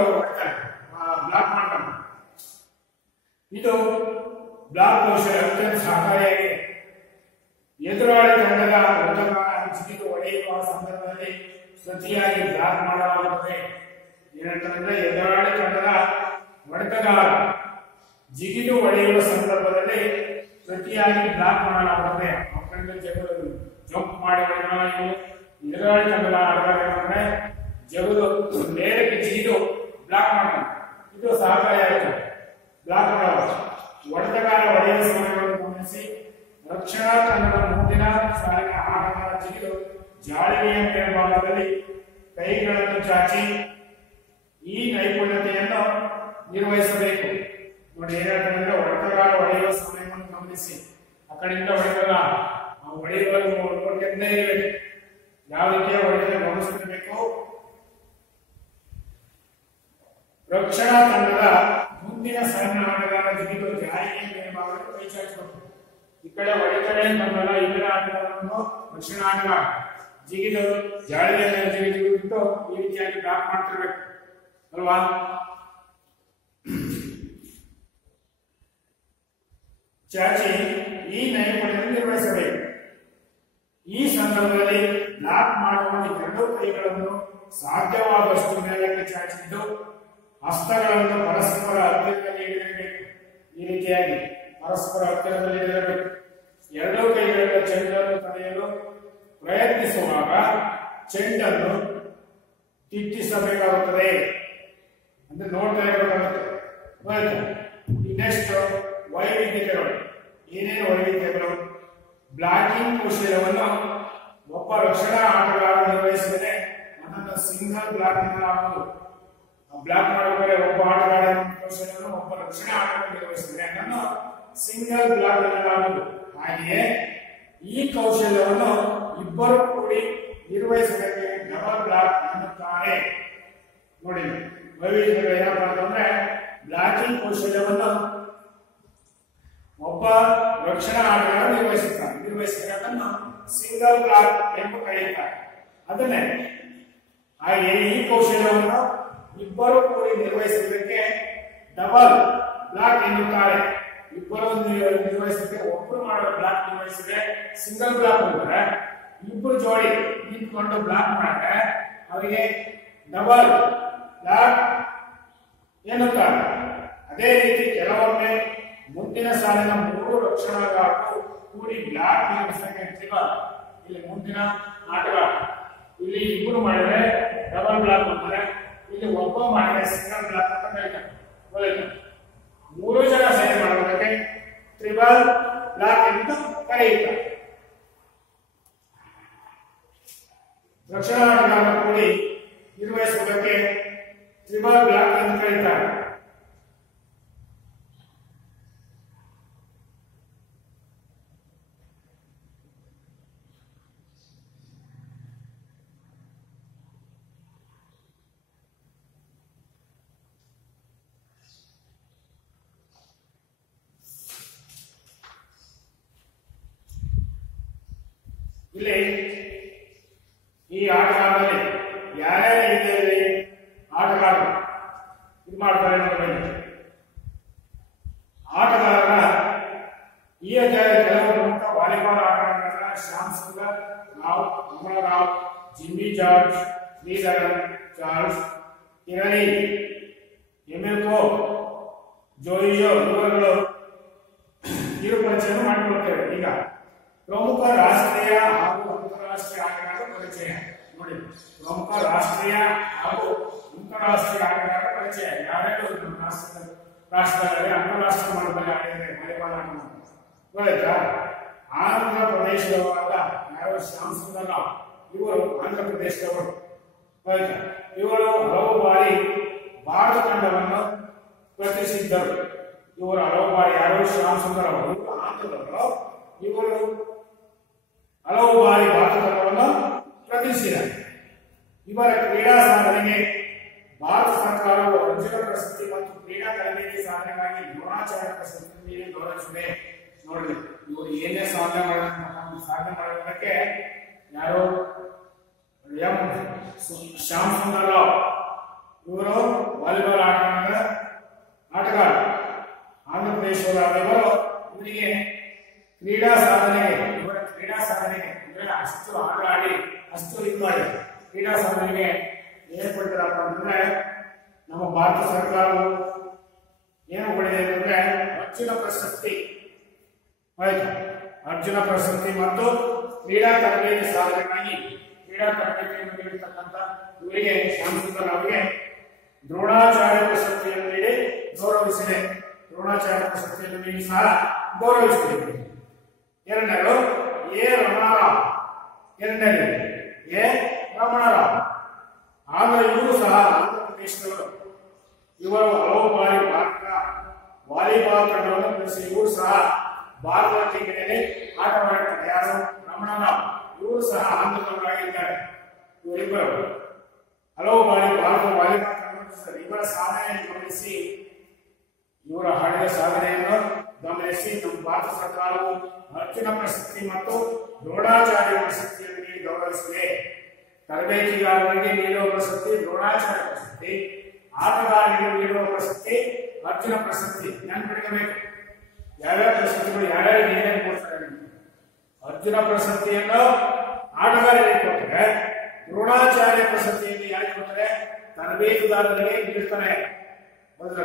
ಬ್ಲಾಕ್ ಮಾಡ್ತಾನೆ. ಇದು ಬ್ಲಾಕ್ ಕೌಶಲ್ಯ ಅತ್ಯಂತ ಸಹಕಾರಿಯಾಗಿದೆ. ಎದುರಾಳಿ ತಂಡದ ಹೊಡೆತಗಾರ ಜಿಗಿದು ಹೊಡೆಯುವ ಸಂದರ್ಭದಲ್ಲಿ ಪ್ರತಿಯಾಗಿ ಬ್ಲಾಕ್ ಮಾಡಲಾಗುತ್ತದೆ. ಏನಂತಂದ್ರೆ ಎದುರಾಳಿ ತಂಡದ ಹೊಡೆತಗಾರ ಜಿಗಿದು ಹೊಡೆಯುವ ಸಂದರ್ಭದಲ್ಲಿ ಪ್ರತಿಯಾಗಿ ಬ್ಲಾಕ್ ಮಾಡಲಾಗುತ್ತದೆ. ಜಂಪ್ ಮಾಡಿ ಹೊಡೆಯುವ ಎದುರಾಳಿ ತಂಡದ ಆಟಗಾರರಂದ್ರೆ ಜಗದು ನೇರಕ್ಕೆ ಜಿಗಿದು ಬ್ಲಾಕ್ ಮಾಡ್ತಾನೆ. ಇದು ಸಹಕಾರಿಯಾಗುತ್ತದೆ. ಬ್ಲಾಕ್ ಮಾಡುವ ಹೊಡೆತಗಾರ ಹೊಡೆಯುವ ಸಮಯವನ್ನು ಗಮನಿಸಿ ರಕ್ಷಣಾ ತಂಡದ ಮುಂದಿನ ಸಾಲಿನ ಆಟಗಾರ ಜಿಗಿದು ಜಾಳಿಗೆಯ ಮೇಲ್ಭಾಗದಲ್ಲಿ ಕೈಗಳನ್ನು ಚಾಚಿ ಈ ನೈಪುಣ್ಯತೆಯನ್ನು ನಿರ್ವಹಿಸಬೇಕು. ನೋಡಿ, ಏನಂತಂದ್ರೆ ಹೊಡೆತಗಾರ ಹೊಡೆಯುವ ಸಮಯವನ್ನು ಗಮನಿಸಿ ಆ ಕಡೆಯಿಂದ ಹೊಡೆದಾಗ ಹೊಡೆಯುವ ನೋಡ್ಕೊಂಡೇ ಇರಬೇಕು. ಯಾವ ರೀತಿಯ ಹೊಡೆತ ಗಮನಿಸಬೇಕು. ರಕ್ಷಣಾ ತಂಡದ ಮುಂದಿನ ಸಣ್ಣ ಆಟಗಾರ ಜಿಗಿದು ಜಾರಿಗೆಯ ಮೇಲ್ಭಾಗದಲ್ಲಿ ಕೈ ಚಾಚಬೇಕು. ಈ ಕಡೆ ಹೊಡೆತಡೆ ಬಂದಲ್ಲ, ಇತರ ಆಟಗಾರರನ್ನು ರಕ್ಷಣಾ ಆಟಗಾರ ಜಿಗಿದು ಜಾಳಿಗೆಯ ಮೇಲೆ ಜಿಗಿದು ಈ ರೀತಿಯಾಗಿ ಬ್ಲಾಕ್ ಮಾಡ್ತಿರ್ಬೇಕು ಅಲ್ವಾ. ಚಾಚಿ ಈ ನೈಪುಣ್ಯವನ್ನು ನಿರ್ವಹಿಸಬೇಕು. ಈ ಸಂದರ್ಭದಲ್ಲಿ ಬ್ಲಾಕ್ ಮಾಡುವ ಎರಡೂ ಕೈಗಳನ್ನು ಸಾಧ್ಯವಾದಷ್ಟು ಮೇಲಕ್ಕೆ ಚಾಚಿದ್ದು ಹಸ್ತಗಳನ್ನು ಪರಸ್ಪರ ಹತ್ತಿರದಲ್ಲಿ ಇಡಬೇಕು. ಈ ರೀತಿಯಾಗಿ ಪರಸ್ಪರ ಹತ್ತಿರದಲ್ಲಿ ಇಡಬೇಕು. ಎರಡೂ ಕೈಗಳಿಂದ ಚೆಂಡನ್ನು ತಡೆಯಲು ಪ್ರಯತ್ನಿಸುವಾಗ ಚೆಂಡನ್ನು ತಿಟ್ಟಿಸಬೇಕಾಗುತ್ತದೆ. ಅಂದ್ರೆ ನೋಡ್ತಾ ಇರಬೇಕಾಗುತ್ತೆ. ನೆಕ್ಸ್ಟ್ ವೈವಿಧ್ಯತೆಗಳು. ಏನೇನು ವೈವಿಧ್ಯಗಳು? ಬ್ಲಾಕಿಂಗ್ ಕೌಶಲ್ಯವನ್ನು ಒಬ್ಬ ರಕ್ಷಣಾ ಆಟಗಾರ ನಿರ್ವಹಿಸಿದರೆ ಅದನ್ನು ಸಿಂಗಲ್ ಬ್ಲಾಕ್ ಎನ್ನಲಾಗುವುದು. ಬ್ಲಾಕ್ ಮಾಡಬೇಕಾದ್ರೆ ಒಬ್ಬ ಆಟಗಾರನ ಕೌಶಲ್ಯವನ್ನು ಒಬ್ಬ ರಕ್ಷಣಾ ಆಟಗಾರ ನಿರ್ವಹಿಸಿದರೆ ಅದನ್ನು ಸಿಂಗಲ್ ಬ್ಲಾಕ್ ಎನ್ನಲಾಗುವುದು. ಹಾಗೆಯೇ ಈ ಕೌಶಲ್ಯವನ್ನು ಇಬ್ಬರು ಕೂಡಿ ನಿರ್ವಹಿಸಬೇಕೆ ಡಬಲ್ ಬ್ಲಾಕ್ ಎನ್ನುತ್ತಾರೆ. ನೋಡಿ, ವೈವಿಧ್ಯಗಳು ಏನಪ್ಪಾ ಅಂತಂದ್ರೆ ಬ್ಲಾಕಿಂಗ್ ಕೌಶಲ್ಯವನ್ನು ಒಬ್ಬ ರಕ್ಷಣಾ ಆಟಗಾರ ನಿರ್ವಹಿಸಿದರೆ ಅದನ್ನು ಸಿಂಗಲ್ ಬ್ಲಾಕ್ ಎಂದು ಕರೆಯುತ್ತಾರೆ. ಅದನ್ನೇ ಹಾಗೆ ಈ ಕೌಶಲ್ಯವನ್ನು ಇಬ್ಬರು ಕೂಡಿ ನಿರ್ವಹಿಸುವುದಕ್ಕೆ ಡಬಲ್ ಬ್ಲಾಕ್ ಎನ್ನುತ್ತಾರೆ. ಇಬ್ಬರು ನಿರ್ವಹಿಸಿದ್ರೆ ಒಬ್ಬರು ಮಾಡೋ ಬ್ಲಾಕ್ ನಿರ್ವಹಿಸಿದ್ರೆ ಸಿಂಗಲ್ ಬ್ಲಾಕ್ ಅಂದ್ರೆ ಇಬ್ಬರು ಜೋಡಿ ನಿಂತ್ಕೊಂಡು ಬ್ಲಾಕ್ ಮಾಡಿದ್ರೆ ಅವರಿಗೆ ಡಬಲ್ ಬ್ಲಾಕ್ ಎನ್ನುತ್ತಾರೆ. ಅದೇ ರೀತಿ ಕೆಲವೊಮ್ಮೆ ಮುಂದಿನ ಸಾಲಿನ ಮೂರು ರಕ್ಷಣಾಗಾರರು ಕೂಡಿ ಬ್ಲಾಕ್ ನಿರ್ವಹಿಸಬೇಕಿರ್ತೀವ. ಇಲ್ಲಿ ಮುಂದಿನ ಆಟಗಾರ ಇಲ್ಲಿ ಇಬ್ಬರು ಮಾಡಿದ್ರೆ ಡಬಲ್ ಬ್ಲಾಕ್ ಅಂತಾರೆ, ಇಲ್ಲಿ ಒಬ್ಬ ಮಾಡಿದ್ರೆ ಸಿಂಗಲ್ ಬ್ಲಾಕ್ ಅಂತ ಕರೀತಾರೆ. ಮೂರು ಜನ ಸೇರಿ ಮಾಡೋದಕ್ಕೆ ಟ್ರಿಬಲ್ ಬ್ಲಾಕ್ ಎಂದು ಕರೆಯುತ್ತಾರೆ. ರಕ್ಷಣಾ ಆಟಗಾರರು ಕೂಡಿ ನಿರ್ವಹಿಸುವುದಕ್ಕೆ ಟ್ರಿಬಲ್ ಬ್ಲಾಕ್ ಎಂದು ಕರೆಯುತ್ತಾರೆ. ಇಲ್ಲಿ ಈ ಆಟಗಾರರಲ್ಲಿ ಯಾರ್ಯಾರ ರೀತಿಯಲ್ಲಿ ಆಟಗಾರರು ಇದು ಮಾಡ್ತಾರೆ ನೋಡಿ. ಆಟಗಾರರ ಈ ಅಧ್ಯಾಯದ ಕೆಲವು ಪ್ರಮುಖ ವಾಲಿಬಾಲ್ ಆಟಗಾರರಾದ ಶ್ಯಾಮ್ ಸುಂದರ್ ರಾವ್, ರಮಣ ರಾವ್, ಜಿಮ್ಮಿ ಜಾರ್ಜ್, ಶ್ರೀಧರನ್, ಚಾರ್ಲ್ಸ್, ಕಿರಣಿ, ಎಮಿಲ್ಕೋ, ಜೋಯಿಯೋ ಇವರುಗಳು ಕಿರು ಪರಿಚಯ ಮಾಡಿಕೊಳ್ತೇವೆ. ಈಗ ಪ್ರಮುಖ ರಾಷ್ಟ್ರೀಯ ಹಾಗೂ ಅಂತಾರಾಷ್ಟ್ರೀಯ ಆಟಗಾರರ ಪರಿಚಯ ನೋಡಿ. ಪ್ರಮುಖ ರಾಷ್ಟ್ರೀಯ ಹಾಗೂ ಅಂತಾರಾಷ್ಟ್ರೀಯ ಆಟಗಾರರ ಪರಿಚಯ ಯಾರ್ಯಾರು ರಾಷ್ಟ್ರದಲ್ಲಿ ಅಂತಾರಾಷ್ಟ್ರೀಯ ಮಟ್ಟದಲ್ಲಿ ಆಡಿದ್ದಾರೆ ವಾಲಿಬಾಲ್ ಆಟ ಗೊತ್ತಾಯ್ತಾ. ಆಂಧ್ರ ಪ್ರದೇಶದವರಾದ ಯಾರು ಶ್ಯಾಮ್ ಸುಂದರ್ ರಾವ್ ಇವರು ಆಂಧ್ರ ಪ್ರದೇಶದವರು ಆಯ್ತಾ. ಇವರು ಹಲವು ಬಾರಿ ಭಾರತ ತಂಡವನ್ನು ಪ್ರತಿನಿಧಿಸಿದ್ದರು. ಇವರು ಹಲವು ಬಾರಿ ಯಾರು ಶ್ಯಾಮ್ ಸುಂದರ್ ಅವರು ಇವರು ಆಂಧ್ರದವರು. ಇವರು ಹಲವು ಬಾರಿ ಭಾರತ ತಂಡವನ್ನು ಪ್ರತಿನಿಧಿಸಿದ್ದಾರೆ. ಇವರ ಕ್ರೀಡಾ ಸಾಧನೆಗೆ ಭಾರತ ಸರ್ಕಾರವು ಅರ್ಜುನ ಪ್ರಶಸ್ತಿ ಮತ್ತು ಕ್ರೀಡಾ ತರಬೇತಿ ಸಾಧನೆಗಾಗಿ ದ್ರೋಣಾಚಾರ್ಯ ಪ್ರಶಸ್ತಿ ನೀಡಿ ಗೌರವಿಸಿದೆ. ನೋಡಿ ಇವರು ಏನೇ ಸಾಧನೆ ಮಾಡೋದಕ್ಕೆ ಯಾರು ಎಂ ಶ್ಯಾಮ್ ಸುಂದರ್ ರಾವ್ ಇವರು ವಾಲಿಬಾಲ್ ಆಟಗಾರ ಆಂಧ್ರ ಪ್ರದೇಶದವರಾದ ಇವರು ಇವರಿಗೆ ಕ್ರೀಡಾ ಸಾಧನೆಗೆ ಅಂದ್ರೆ ಅಷ್ಟು ಆಟ ಆಡಿ ಅಷ್ಟು ಇದು ಮಾಡಿ ಕ್ರೀಡಾ ಸಾಧನೆಗೆ ಏನ್ ಕೊಡ್ತಾರಪ್ಪ ಅಂತಂದ್ರೆ ನಮ್ಮ ಭಾರತ ಸರ್ಕಾರವು ಏನು ಕೊಡಿದೆ ಅಂತಂದ್ರೆ ಅರ್ಜುನ ಪ್ರಶಸ್ತಿ ಆಯ್ತು. ಅರ್ಜುನ ಪ್ರಶಸ್ತಿ ಮತ್ತು ಕ್ರೀಡಾ ತರಬೇತಿ ಸಾಧನೆಗಾಗಿ ಕ್ರೀಡಾ ತರಬೇತಿಯನ್ನು ನೀಡಿರ್ತಕ್ಕಂಥ ಇವರಿಗೆ ಶ್ಯಾಮ್ ಸುಂದರ್ ಅವರಿಗೆ ದ್ರೋಣಾಚಾರ್ಯ ಪ್ರಶಸ್ತಿಯನ್ನು ನೀಡಿ ಗೌರವಿಸಿದೆ. ದ್ರೋಣಾಚಾರ್ಯ ಪ್ರಶಸ್ತಿಯನ್ನು ನೀಡಿ ಸಹ ಗೌರವಿಸಿದೆ. ಎರಡನೇದು ಎ ರಮಣರಾವ್. ಎರಡನೇದು ಎ ರಮಣರಾವ್ ಇವರು ಸಹ ಆಂಧ್ರ ಪ್ರದೇಶದವರು. ಇವರು ಹಲವು ಬಾರಿ ಭಾರತ ವಾಲಿಬಾಲ್ ತಂಡವನ್ನು ಬೆಳೆಸಿ ಇವರು ಸಹ ಭಾರತದ ಟೀಮಿನಲ್ಲಿ ಆಟವಾಡುತ್ತಾರೆ. ಯಾರು ರಮಣರಾವ್ ಇವರು ಸಹ ಆಂಧ್ರದವರಾಗಿದ್ದಾರೆ. ಇವರಿಬ್ಬರು ಹಲವು ಬಾರಿ ಭಾರತ ವಾಲಿಬಾಲ್ ತಂಡವನ್ನು ಇವರ ಸಾಧನೆಯನ್ನು ಗಮನಿಸಿ ಇವರ ಹಾಡಿದ ಸಾಧನೆಯನ್ನು ಗಮನಿಸಿ ನಮ್ಮ ಭಾರತ ಸರ್ಕಾರವು ಅರ್ಜುನ ಪ್ರಶಸ್ತಿ ಮತ್ತು ದ್ರೋಣಾಚಾರ್ಯ ಪ್ರಶಸ್ತಿಯನ್ನು ನೀಡಿ ಗೌರವಿಸಿದೆ. ತರಬೇತಿಗಾರರಿಗೆ ನೀಡುವ ಪ್ರಶಸ್ತಿ ದ್ರೋಣಾಚಾರ್ಯ ಪ್ರಶಸ್ತಿ, ಆಟಗಾರರಿಗೆ ನೀಡುವ ಪ್ರಶಸ್ತಿ ಅರ್ಜುನ ಪ್ರಶಸ್ತಿ. ನೆನಪಿಡಬೇಕು ಯಾವ್ಯಾವ ಪ್ರಶಸ್ತಿಗಳು ಯಾರ್ಯಾರು ಏನೇನು ಕೊಡ್ತಾರೆ. ಅರ್ಜುನ ಪ್ರಶಸ್ತಿಯನ್ನು ಆಟಗಾರರಿಗೆ ಕೊಡ್ತಾರೆ, ದ್ರೋಣಾಚಾರ್ಯ ಪ್ರಶಸ್ತಿಯನ್ನು ಯಾರಿಗೆ ಕೊಡ್ತಾರೆ ತರಬೇತುದಾರರಿಗೆ ನೀಡ್ತಾರೆ.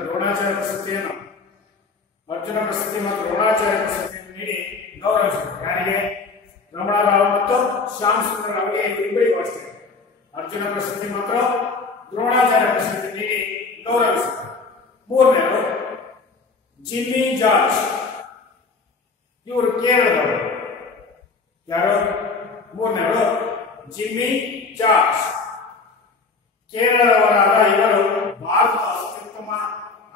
ದ್ರೋಣಾಚಾರ್ಯ ಪ್ರಶಸ್ತಿಯನ್ನು ಅರ್ಜುನ ಪ್ರಶಸ್ತಿ ಮತ್ತು ದ್ರೋಣಾಚಾರ್ಯ ಪ್ರಶಸ್ತಿಯನ್ನು ನೀಡಿ ಗೌರವಿಸಿದರು. ಯಾರಿಗೆ ರಮಣರಾವ್ ಮತ್ತು ಶ್ಯಾಮ್ ಸುಂದರ್ ಅವರಿಗೆ ಇಬ್ಬರಿಗೂ ಅಷ್ಟೇ ಅರ್ಜುನ ಪ್ರಶಸ್ತಿ ಮತ್ತು ದ್ರೋಣಾಚಾರ್ಯ ಪ್ರಶಸ್ತಿ ನೀಡಿ ಗೌರವಿಸಿದರು. ಮೂರನೇವರು ಜಿಮ್ಮಿ ಜಾರ್ಜ್ ಇವರು ಕೇರಳದವರು. ಯಾರು ಮೂರನೇವರು ಜಿಮ್ಮಿ ಜಾರ್ಜ್ ಕೇರಳದವರಾದ ಇವರು ಭಾರತದ ಅತ್ಯುತ್ತಮ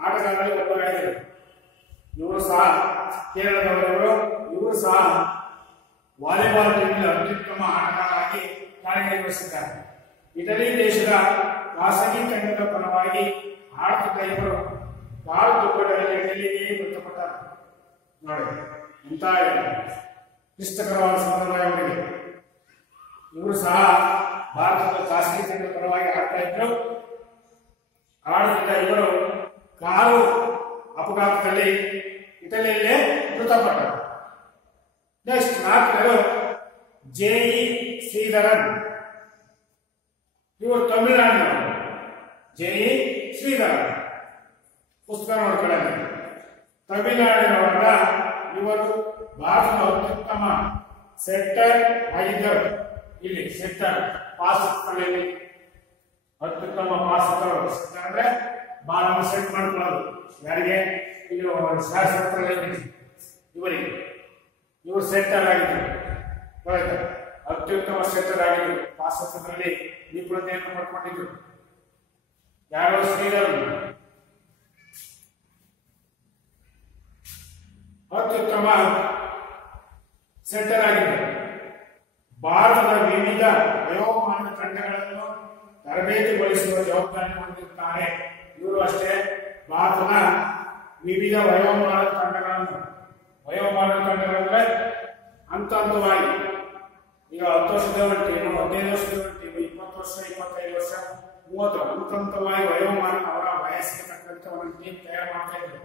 ಆಟಗಾರರಲ್ಲಿ ಒಬ್ಬರಾಗಿದ್ದರು. ಇವರು ಸಹ ಕೇರಳದವರು. ಇವರು ಸಹ ವಾಲಿಬಾಲ್ ಟೀಮ್ನಲ್ಲಿ ಅತ್ಯುತ್ತಮ ಆಟಗಾರರಾಗಿ ಕಾರ್ಯನಿರ್ವಹಿಸಿದ್ದಾರೆ. ಇಟಲಿ ದೇಶದ ಖಾಸಗಿ ತಂಡದ ಪರವಾಗಿ ಆಡುತ್ತಿದ್ದ ಇವರು ಕಾಲು ದುಃಖದಲ್ಲಿ ಇಟಲಿಗೆ ಮೃತಪಟ್ಟರು. ನೋಡಿ ಇಂಥ ಕ್ಲಿಷ್ಟಕರವಾದ ಸಂದರ್ಭ ಇವರಿಗೆ. ಇವರು ಸಹ ಭಾರತದ ಖಾಸಗಿ ತಂಡದ ಪರವಾಗಿ ಆಡ್ತಾ ಇದ್ರು. ಆಡುತ್ತಿದ್ದ ಇವರು ಕಾರು ಅಪಘಾತದಲ್ಲಿ ಇಟಲಿಯಲ್ಲೇ ಮೃತಪಟ್ಟರು. ನೆಕ್ಸ್ಟ್ ನಾಲ್ಕನೇದು ಜೆ.ಇ. ಶ್ರೀಧರನ್ ಇವರು ತಮಿಳುನಾಡಿನವರು. ಜೆ.ಇ. ಶ್ರೀಧರನ್ ಪುಸ್ತಕ ನೋಡ್ಕೊಳ್ಳಿ. ತಮಿಳುನಾಡಿನವರ ಇವರು ಭಾರತದ ಅತ್ಯುತ್ತಮ ಸೆಟ್ಟರ್ ಆಗಿದ್ದರು. ಇಲ್ಲಿ ಸೆಟ್ಟರ್ ಪಾಸ್ಗಳಲ್ಲಿ ಅತ್ಯುತ್ತಮ ಪಾಸ್ ಅಂದ್ರೆ ಬಾಲನ್ನು ಸೆಟ್ ಮಾಡ್ಕೊಳ್ಳೋದು. ಯಾರಿಗೆ ಇದು ಶಾಸ್ತ್ರಗಳಲ್ಲಿ ಇವರಿಗೆ ಇವರು ಸೆಟ್ಟರ್ ಆಗಿದ್ದರು. ಅತ್ಯುತ್ತಮ ಸೆಟ್ಟರ್ ಆಗಿದ್ರು. ಪಾಸ್ತ್ರದಲ್ಲಿ ನಿಪುಣತೆಯನ್ನು ಪಡ್ಕೊಂಡಿದ್ರು. ಯಾರೋ ಶ್ರೀಧರನ್ ಅತ್ಯುತ್ತಮ ಸೆಟ್ಟರ್ ಆಗಿದ್ದರು. ಭಾರತದ ವಿವಿಧ ವಯೋಮಾನ ತಂಡಗಳನ್ನು ತರಬೇತಿಗೊಳಿಸುವ ಜವಾಬ್ದಾರಿ ಹೊಂದಿರುತ್ತಾರೆ. ಇವರು ಅಷ್ಟೇ ಭಾರತದ ವಿವಿಧ ವಯೋಮಾನ ತಂಡಗಳಂದ್ರೆ ಹಂತ ಹಂತವಾಗಿ ಈಗ 10 ವರ್ಷದವರ ಟೀಮ್, 15 ವರ್ಷದವರ ಟೀಮ್, 20 ವರ್ಷ, 25 ವರ್ಷ, 30 ಹಂತವಾಗಿ ವಯೋಮಾನ ಅವರ ವಯಸ್ಸಿಗೆ ತಕ್ಕಂತೆ ಒಂದು ಟೀಮ್ ತಯಾರು ಮಾಡ್ತಾ ಇದ್ರು.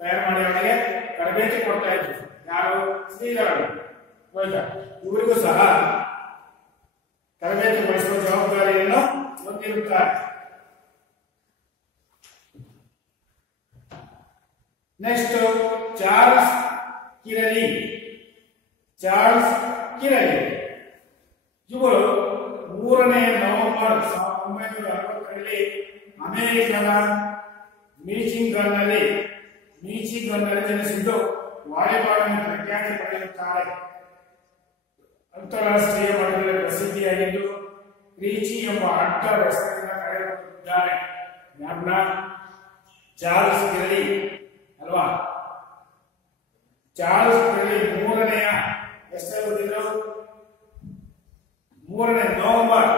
ತಯಾರು ಮಾಡಿ ಅವರಿಗೆ ತರಬೇತಿ ಕೊಡ್ತಾ ಇದ್ರು. ಯಾರು? ಶ್ರೀಧರರು ಇವರಿಗೂ ಸಹ ತರಬೇತಿ ಕೊಡಿಸುವ ಜವಾಬ್ದಾರಿಯನ್ನು ಹೊಂದಿರುತ್ತಾರೆ. Next Charles Kiraly. Charles Kiraly ಇವರು 3ನೇ ನವೆಂಬರ್ 1960ರಲ್ಲಿ ಅಮೆರಿಕದ ಮಿಚಿಗನ್ನಲ್ಲಿ ಜನಿಸಿದ್ದು ವಾಲಿಬಾಲ್ ಅನ್ನು ಪ್ರಖ್ಯಾತಿ ಪಡೆಯುತ್ತಾರೆ. ಅಂತಾರಾಷ್ಟ್ರೀಯ ಮಟ್ಟದಲ್ಲಿ ಪ್ರಸಿದ್ಧಿಯಾಗಿದ್ದು ಕ್ರೀಚಿ ಎಂಬ ಅಡ್ಡ ಹೆಸರಿನಿಂದ ಕರೆಯಲ್ಪಟ್ಟಿದ್ದಾರೆ. ಯಾರನ್ನ? ಚಾರ್ಲ್ಸ್ ಕಿರಲಿ ಅಲ್ವಾ? ಚಾರ್ಲ್ಸ್ ಕಿರಲಿ 3ನೇ ನವೆಂಬರ್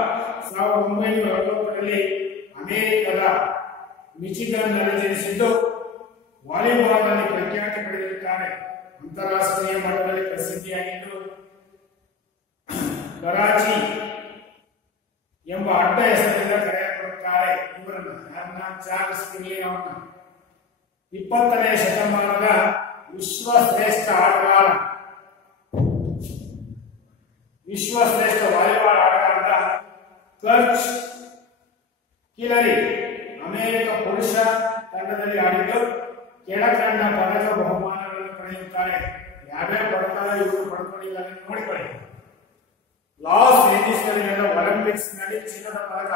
1960ರಲ್ಲಿ ಅಮೆರಿಕದ ಮಿಚಿಗನ್ನಲ್ಲಿ ಜನಿಸಿದ್ದು ವಾಲಿಬಾಲ್ ನಲ್ಲಿ ಪ್ರಖ್ಯಾತಿ ಪಡೆದಿರುತ್ತಾರೆ. ಅಂತಾರಾಷ್ಟ್ರೀಯ ಮಟ್ಟದಲ್ಲಿ ಪ್ರಸಿದ್ಧಿಯಾಗಿದ್ದು ಕರಾಚಿ ಎಂಬ ಅಡ್ಡ ಹೆಸರಿನಿಂದ ಕರೆಯಲ್ಪಡುತ್ತಾರೆ. ಇವರನ್ನ ಚಾರ್ಲ್ಸ್ ಕಿರಲಿ ಅವರನ್ನ 20ನೇ ಶತಮಾನದ ವಿಶ್ವಶ್ರೇಷ್ಠ ಆಟಗಾರ, ವಿಶ್ವಶ್ರೇಷ್ಠ ವಾಲಿಬಾಲ್ ಆಟಗಾರ ಕರ್ಚ್ ಕಿರಲಿ ಅಮೆರಿಕ ಪುರುಷ ತಂಡದಲ್ಲಿ ಆಡಿದ್ದು ಕೆಳಕಂಡ ಪದಕ ಬಹುಮಾನಗಳನ್ನು ಪಡೆಯುತ್ತಾರೆ. ಯಾವ್ಯಾವ ಪದಕ ಇವರು ಪಡ್ಕೊಂಡಿದ್ದಾರೆ ನೋಡಿಕೊಳ್ಳಿ. ಲಾಸ್ ಏಂಜಲೀಸ್ ನಲ್ಲಿ ನಡೆದ ಒಲಿಂಪಿಕ್ಸ್ ನಲ್ಲಿ ಚಿನ್ನದ ಪದಕ.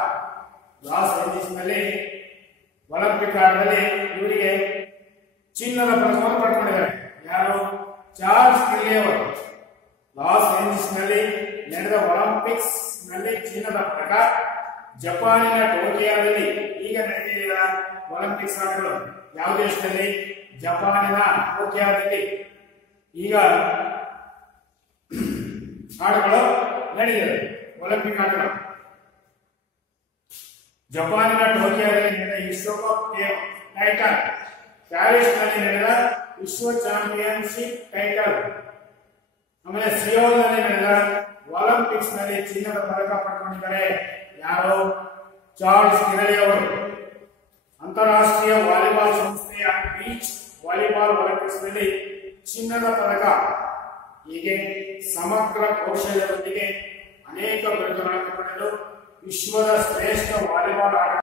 ಲಾಸ್ ಏಂಜಲೀಸ್ ನಲ್ಲಿ ಒಲಿಂಪಿಕ್ ಆಟದಲ್ಲಿ ಇವರಿಗೆ ಚಿನ್ನದ ಪದಕವನ್ನು ಪಡ್ಕೊಂಡಿದ್ದಾರೆ. ಯಾರು? ಚಾರ್ಲ್ಸ್ ಕಿರಲಿ ಅವರು. ಲಾಸ್ ಏಂಜಲೀಸ್ ನಲ್ಲಿ ನಡೆದ ಒಲಿಂಪಿಕ್ಸ್ ನಲ್ಲಿ ಚಿನ್ನದ ಪದಕ. ಜಪಾನಿನ ಟೋಕಿಯೋದಲ್ಲಿ ಈಗ ನಡೆದಿರುವ ಒಲಿಂಪಿಕ್ಸ್ ಆಟಗಳು ಯಾವ ದೇಶದಲ್ಲಿ? ಜಪಾನಿನ ಟೋಕಿಯೋದಲ್ಲಿ ಈಗ ಆಟಗಳು ನಡೆದಿವೆ. ಒಲಿಂಪಿಕ್ ಆಟಗಳು ಜಪಾನಿನ ಟೋಕಿಯೋದಲ್ಲಿ ನಡೆದ ವಿಶ್ವಕಪ್ ಟೈಟಲ್, ಪ್ಯಾರಿಸ್ ನಲ್ಲಿ ನಡೆದ ವಿಶ್ವ ಚಾಂಪಿಯನ್ಶಿಪ್ ಟೈಟಲ್, ಆಮೇಲೆ ಸಿಯೋಲ್ ನಲ್ಲಿ ನಡೆದ ಒಲಿಂಪಿಕ್ಸ್ ನಲ್ಲಿ ಚಿನ್ನದ ಪದಕ ಪಡೆದುಕೊಂಡಿದ್ದಾರೆ. ಯಾರು? ಚಾರ್ಲ್ಸ್ ಕಿರಲಿ ಅವರು. ಅಂತಾರಾಷ್ಟ್ರೀಯ ವಾಲಿಬಾಲ್ ಸಂಸ್ಥೆಯ ಬೀಚ್ ವಾಲಿಬಾಲ್ ಒಲಿಂಪಿಕ್ಸ್ ನಲ್ಲಿ ಚಿನ್ನದ ಪದಕ. ಹೀಗೆ ಸಮಗ್ರ ಕೌಶಲ್ಯದೊಂದಿಗೆ ಅನೇಕ ಬಿರುದುಗಳನ್ನು ಪಡೆದು ವಿಶ್ವದ ಶ್ರೇಷ್ಠ ವಾಲಿಬಾಲ್ ಆಟ